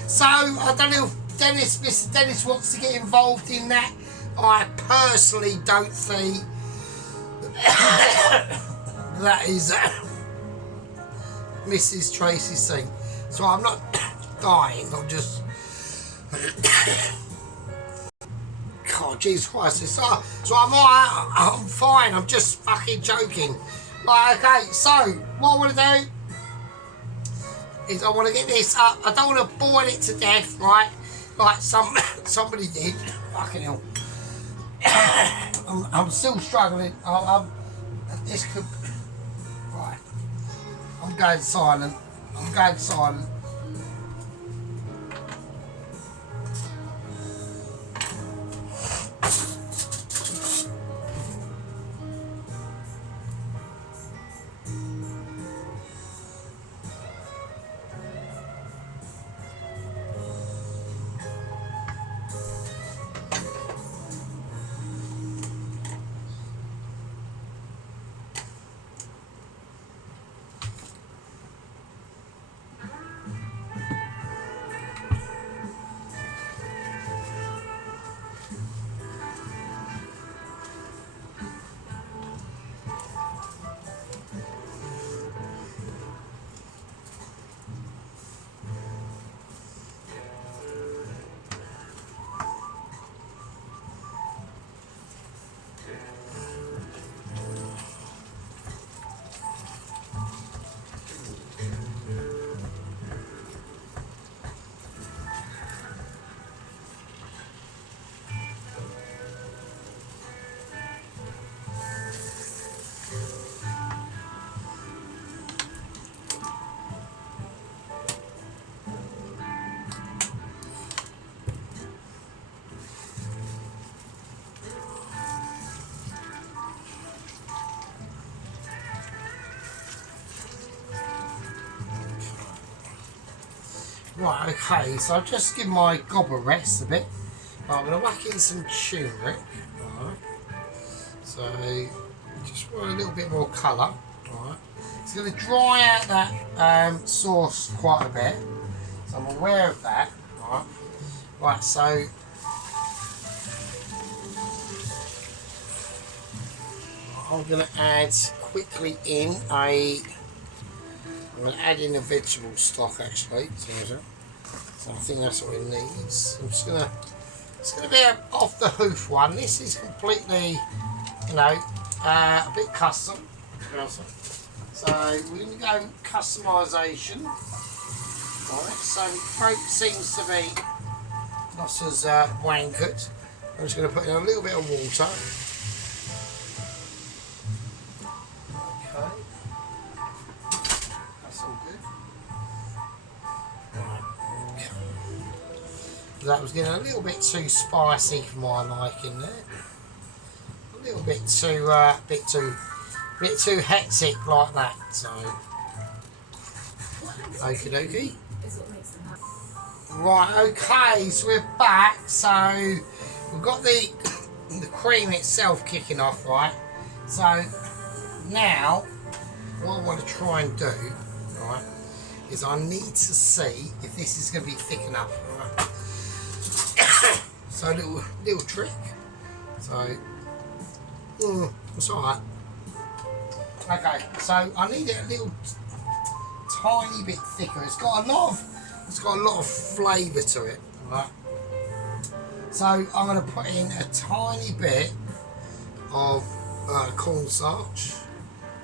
So I don't know if Mr. Dennis wants to get involved in that. I personally don't think that is Mrs. Tracy's thing. So I'm not dying, I'm just. God, Jesus Christ. So I'm fine, I'm just fucking joking. Right, okay, so what I want to do is I want to get this up. I don't want to boil it to death, right? Like somebody did. Fucking hell. I'm still struggling. This could. Right. I'm going silent. Right, okay, so I'll just give my gob a rest a bit. Right, I'm going to whack in some turmeric. Right. So, just want a little bit more colour. Right. It's going to dry out that sauce quite a bit. So I'm aware of that. Right, right, so I'm going to add quickly in I'm going to add in a vegetable stock actually. So I think that's what it needs. I'm just going to, it's going to be a off the hoof one. This is completely, you know, a bit custom. So we're going to go customisation. Right, so the throat seems to be not as wankered. I'm just going to put in a little bit of water. Okay, that's all good. Right, okay. That was getting a little bit too spicy for my liking there. A little bit too hectic like that. So, okie dokie. Right, okay, so we're back. So we've got the cream itself kicking off, right? So now what I want to try and do, right, is I need to see if this is going to be thick enough, right? So little trick. So it's alright. Okay, so I need it a little tiny bit thicker. It's got a lot of flavour to it, right? So I'm going to put in a tiny bit of cornstarch,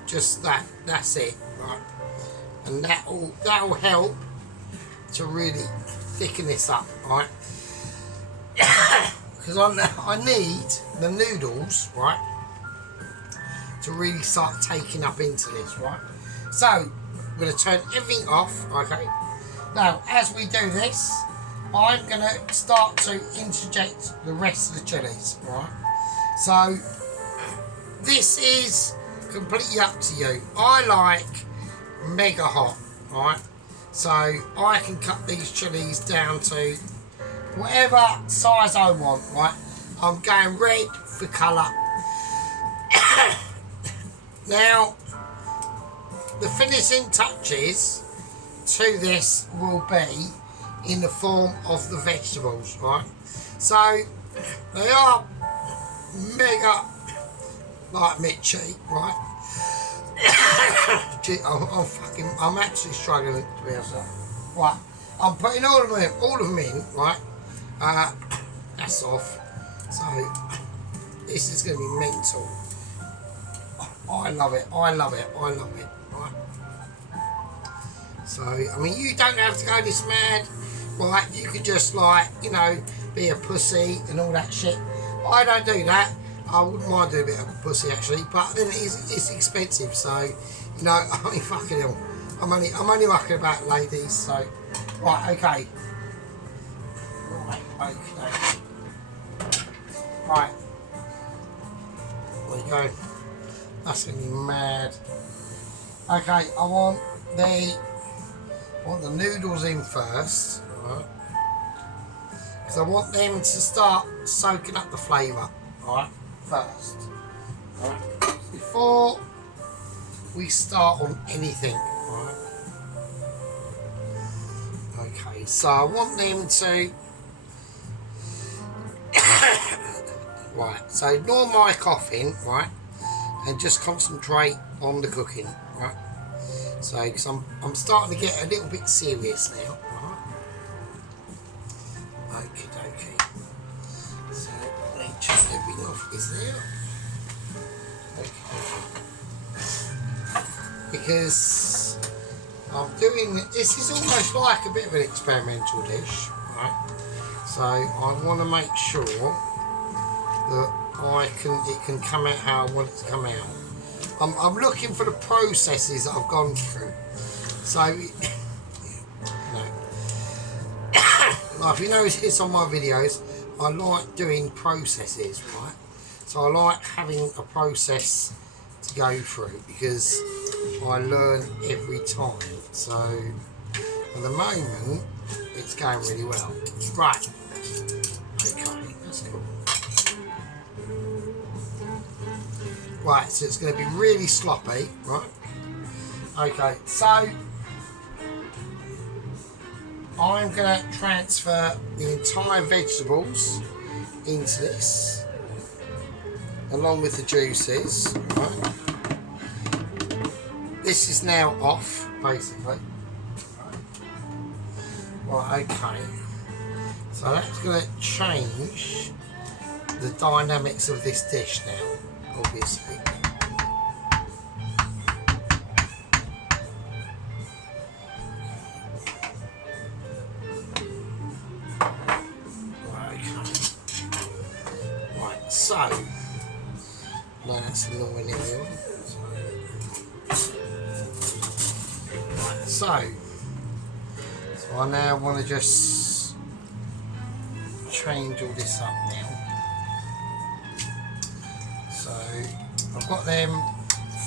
just that's it, right? And that'll help to really thicken this up, right? Because I need the noodles, right, to really start taking up into this, right? So I'm going to turn everything off, okay? Now, as we do this, I'm going to start to interject the rest of the chilies, right? So, this is completely up to you. I like mega hot, right? So, I can cut these chilies down to whatever size I want, right? I'm going red for colour. Now, the finishing touches to this will be in the form of the vegetables, right? So they are mega like Mitchy, right? Gee, I'm actually struggling to be honest. Right, I'm putting all of them in, right? That's off. So this is going to be mental. I love it. Right. So, I mean, you don't have to go this mad, right? You could just, like, you know, be a pussy and all that shit. I don't do that. I wouldn't mind doing a bit of a pussy, actually, but then it's expensive, so, you know, I mean, fucking hell. I'm only mucking about, ladies, so, right, okay. Right, okay. Right. There you go. That's going to be mad. Okay, I want the noodles in first, right? Because I want them to start soaking up the flavour, right? First, right? Before we start on anything, right? Okay, so I want them to. Right, so ignore my coughing, right? And just concentrate on the cooking, right? So, because I'm starting to get a little bit serious now, right? Okie dokie. So, let me just everything off is there. Okay. Because I'm doing this is almost like a bit of an experimental dish, right? So I want to make sure that it can come out how I want it to come out. I'm looking for the processes that I've gone through. So, like if you notice on my videos, I like doing processes, right? So I like having a process to go through because I learn every time. So at the moment, it's going really well. Right. Okay, that's cool. Right, so it's going to be really sloppy, right? Okay, so I'm going to transfer the entire vegetables into this, along with the juices, right? This is now off, basically. Right, okay. So that's going to change the dynamics of this dish now, obviously. Right, okay. Right, so no, that's annoying everyone. Right, so I now want to just change all this up now. So I've got them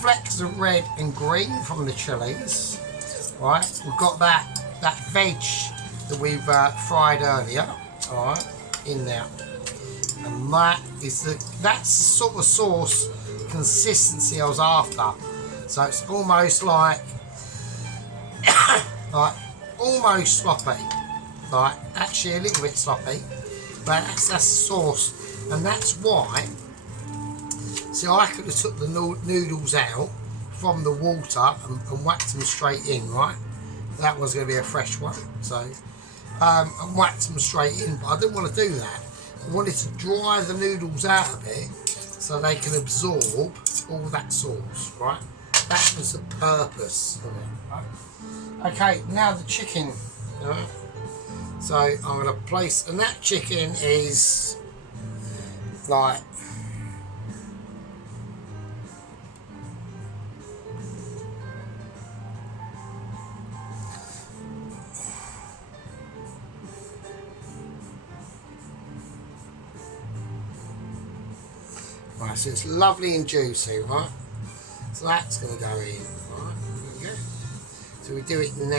flecks of red and green from the chilies. Right, we've got that veg that we've fried earlier. All right, in there, and that's the sort of sauce consistency I was after. So it's almost like almost sloppy, like actually a little bit sloppy, but that's the sauce, and that's why. See, I could have took the noodles out from the water and whacked them straight in, right? That was going to be a fresh one, so and whacked them straight in, but I didn't want to do that. I wanted to dry the noodles out a bit so they can absorb all that sauce, right? That was the purpose of it, right? Okay, now the chicken. Right? So I'm going to place, and that chicken is like right, so it's lovely and juicy, right? So that's going to go in, right? There we go. So we do it now,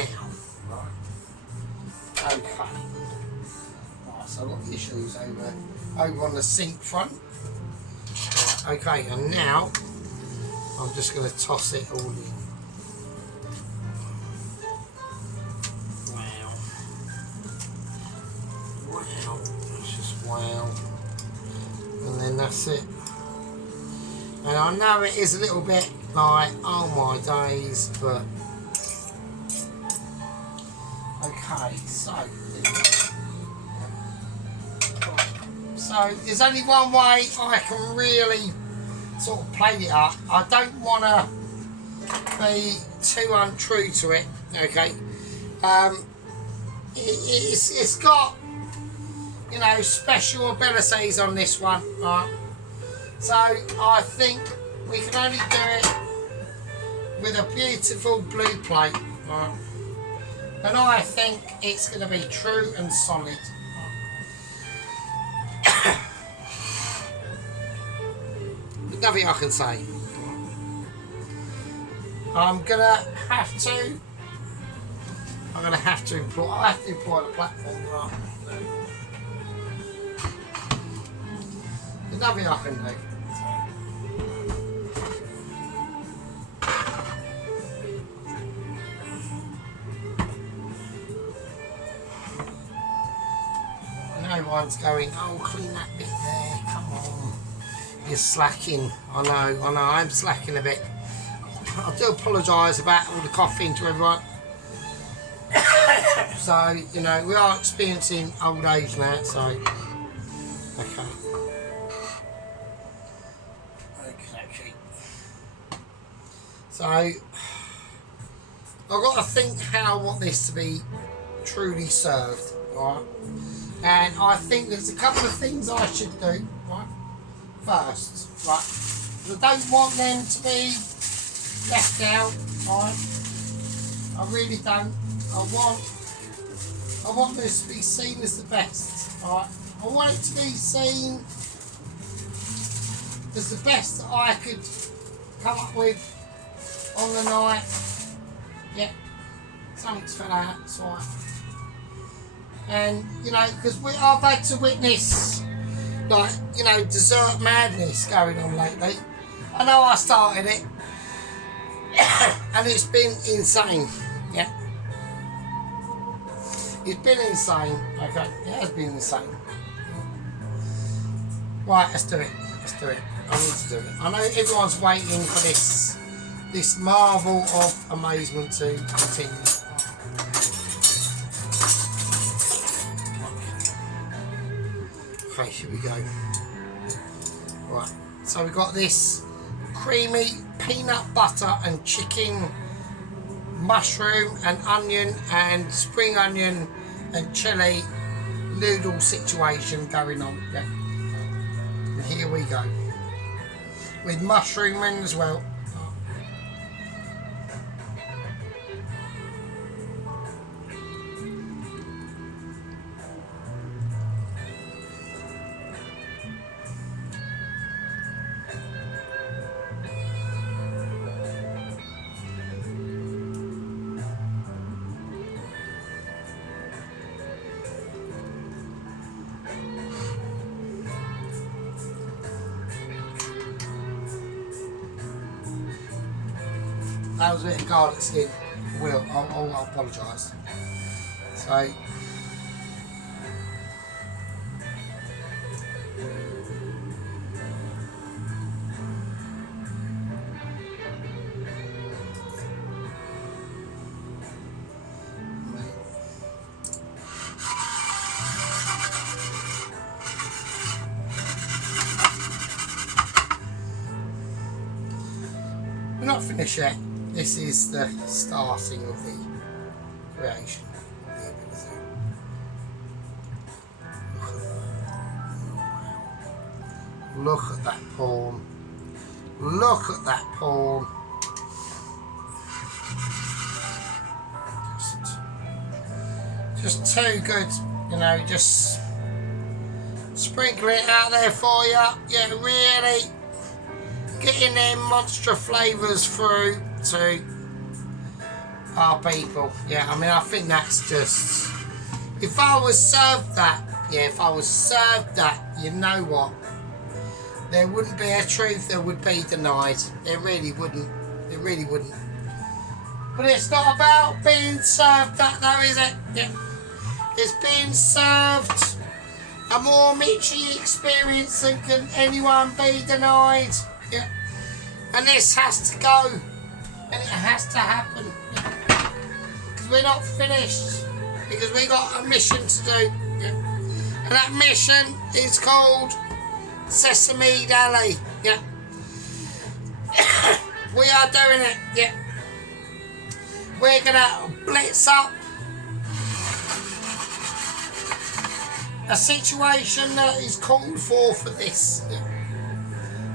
right? Okay. Right, so I've got the issues over on the sink front. Right, okay, and now I'm just going to toss it all in. Wow. Wow. It's just wow. And then that's it. And I know it is a little bit like, oh my days, but okay, so there's only one way I can really sort of play it up. I don't want to be too untrue to it, okay? It's got, you know, special abilities on this one, right? So I think we can only do it with a beautiful blue plate, right? And I think it's going to be true and solid. There's nothing I can say. I'm going to have to employ the platform, right? There's nothing I can do. Everyone's going, oh, clean that bit there, come on. You're slacking. I know, I'm slacking a bit. I do apologise about all the coughing to everyone. So, you know, we are experiencing old age now, so. Okay. Okay. So, I've got to think how I want this to be truly served, right? And I think there's a couple of things I should do, right? First, right? I don't want them to be left out, right? I really don't. I want this to be seen as the best, right? I want it to be seen as the best that I could come up with on the night. Yeah, something's fell out, it's alright. And you know, because I've had to witness, like, you know, dessert madness going on lately. I know I started it, and it's been insane. Yeah, it's been insane. Okay, it has been insane. Right, let's do it. Let's do it. I need to do it. I know everyone's waiting for this marvel of amazement to continue. Okay, here we go. Right, so we've got this creamy peanut butter and chicken, mushroom and onion and spring onion and chilli noodle situation going on. Yeah. And here we go. With mushroom in as well. That was a bit of garlic skin. I'll apologise. So, we're not finished yet. This is the starting of the creation of the ability. Look at that porn. Look at that porn. Just too good, you know, just sprinkle it out there for you. Yeah, really getting them monster flavours through to our people. Yeah, I mean, I think that's just, if I was served that, yeah, if I was served that, you know what, there wouldn't be a truth that would be denied. There really wouldn't. It really wouldn't. But it's not about being served that though, is it? Yeah. It's being served a more Mitchy experience than can anyone be denied. Yeah. And this has to go. And it has to happen. Yeah. Because we're not finished. Because we got a mission to do. Yeah. And that mission is called Sesame Deli. Yeah. We are doing it. Yeah. We're gonna blitz up a situation that is called for this. Yeah.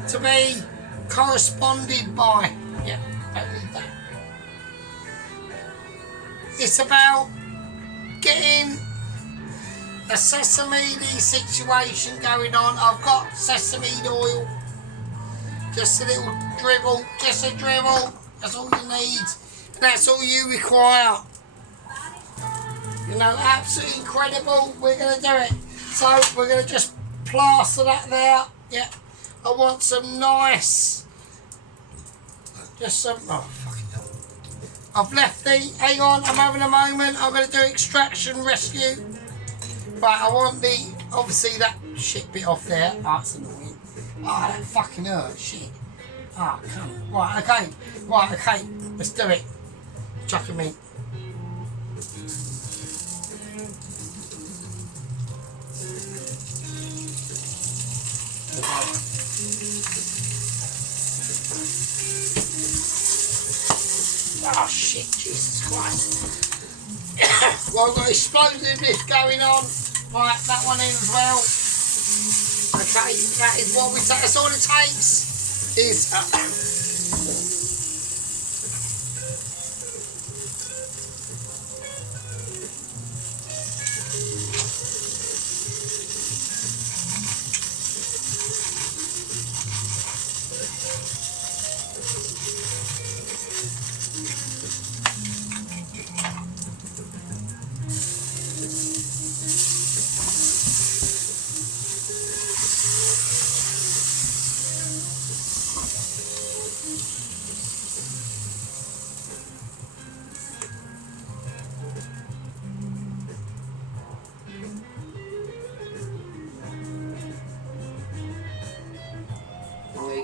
To be corresponded by. Yeah. Don't need that. It's about getting a sesame situation going on. I've got sesame oil. Just a little dribble. Just a dribble. That's all you need. And that's all you require. You know, absolutely incredible. We're going to do it. So we're going to just plaster that there. Yeah. I want some nice. Just some. Oh, fucking hell. I've left the. Hang on. I'm having a moment. I'm going to do extraction rescue. Right. I want the. Obviously that shit bit off there. Oh, that's annoying. Oh, that fucking hurt. Shit. Oh, come on. Right. Okay. Right. Okay. Let's do it. Chuck him in. Oh shit, Jesus Christ. Well, I've got explosiveness going on. Right, that one in as well. Okay, that is what we take. That's all it takes is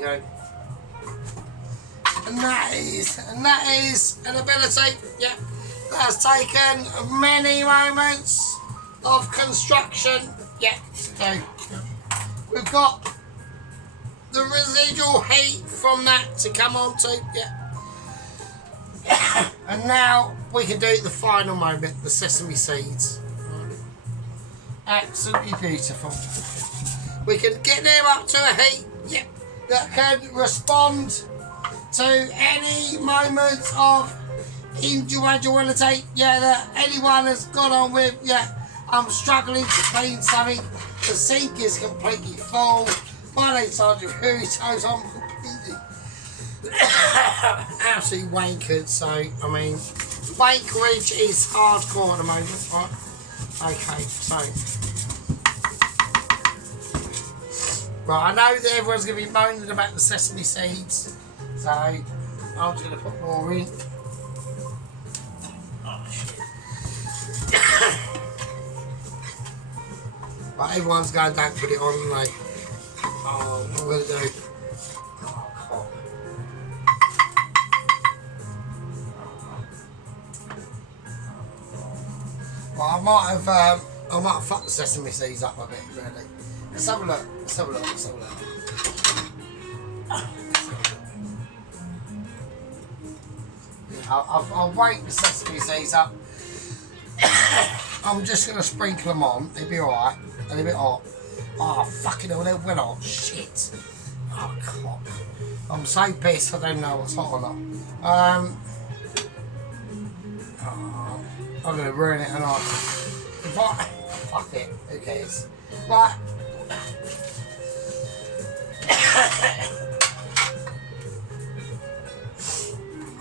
you go. And that is an ability, yeah, that has taken many moments of construction, yeah, so we've got the residual heat from that to come on to, yeah. And now we can do the final moment, the sesame seeds. Absolutely beautiful. We can get them up to a heat, yeah, that can respond to any moments of individuality, yeah, that anyone has gone on with, yeah. I'm struggling to clean something, the sink is completely full, my name's Sergeant Who's I'm completely absolutely wankered, so I mean wankerage is hardcore at the moment, right? Okay, so right, I know that everyone's going to be moaning about the sesame seeds, so I'm just going to put more in. Oh shit. Right, everyone's going, don't put it on, mate. Oh, what will I do? Oh, cock. Well, I might have fucked the sesame seeds up a bit, really. Let's have a look. Let's have a look. Let's have a look. I'll wake the sesame seeds up. I'm just going to sprinkle them on. They'll be alright. They're a bit hot. Oh, fucking hell, they're well hot. Shit. Oh, cock. I'm so pissed I don't know what's hot or not. Oh, I'm going to ruin it, and fuck it. Who cares? Right.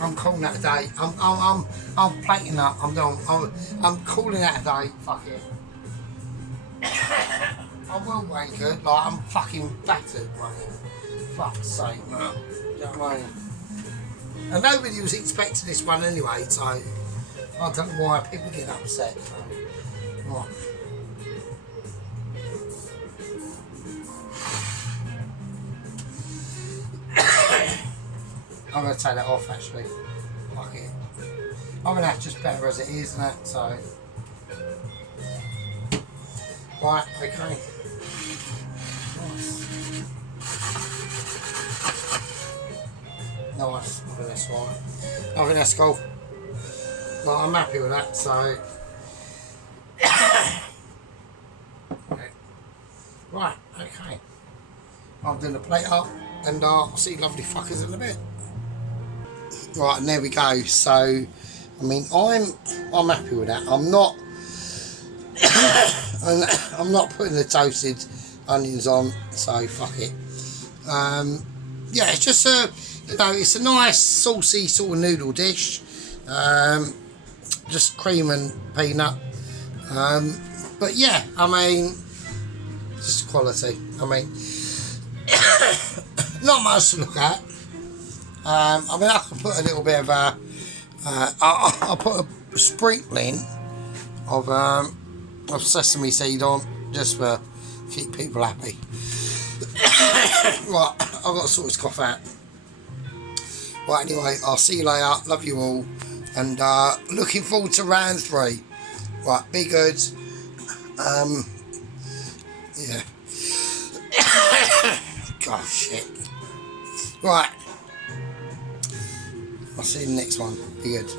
I'm calling that a day. I'm plating up. I'm done. I'm calling that a day. Fuck it. I will wank it. Like I'm fucking battered, mate. Fuck's sake, man. You know what I mean? And nobody was expecting this one anyway, so I don't know why people get upset. So, right. I'm going to take that off actually. Fuck it. I mean that's just better as it is, isn't it? So. Right, okay. Nice. Nice. I think that's right. I think that's cool. Well, I'm happy with that, so. Okay. Right, okay. I'm doing the plate up and I'll see you lovely fuckers in a bit. Right, and there we go. So, I mean, I'm happy with that. I'm not I'm not putting the toasted onions on, so fuck it. Yeah, it's just it's a nice saucy sort of noodle dish. Just cream and peanut. But yeah, I mean, just quality. I mean, not much to look at. I mean, I could put a little bit of I'll put a sprinkling of sesame seed on just for keep people happy. Right, I've got to sort this cough out. Right, anyway, I'll see you later. Love you all, and looking forward to round 3. Right, be good. Yeah. God, shit. Right. I'll see you in the next one. Be good.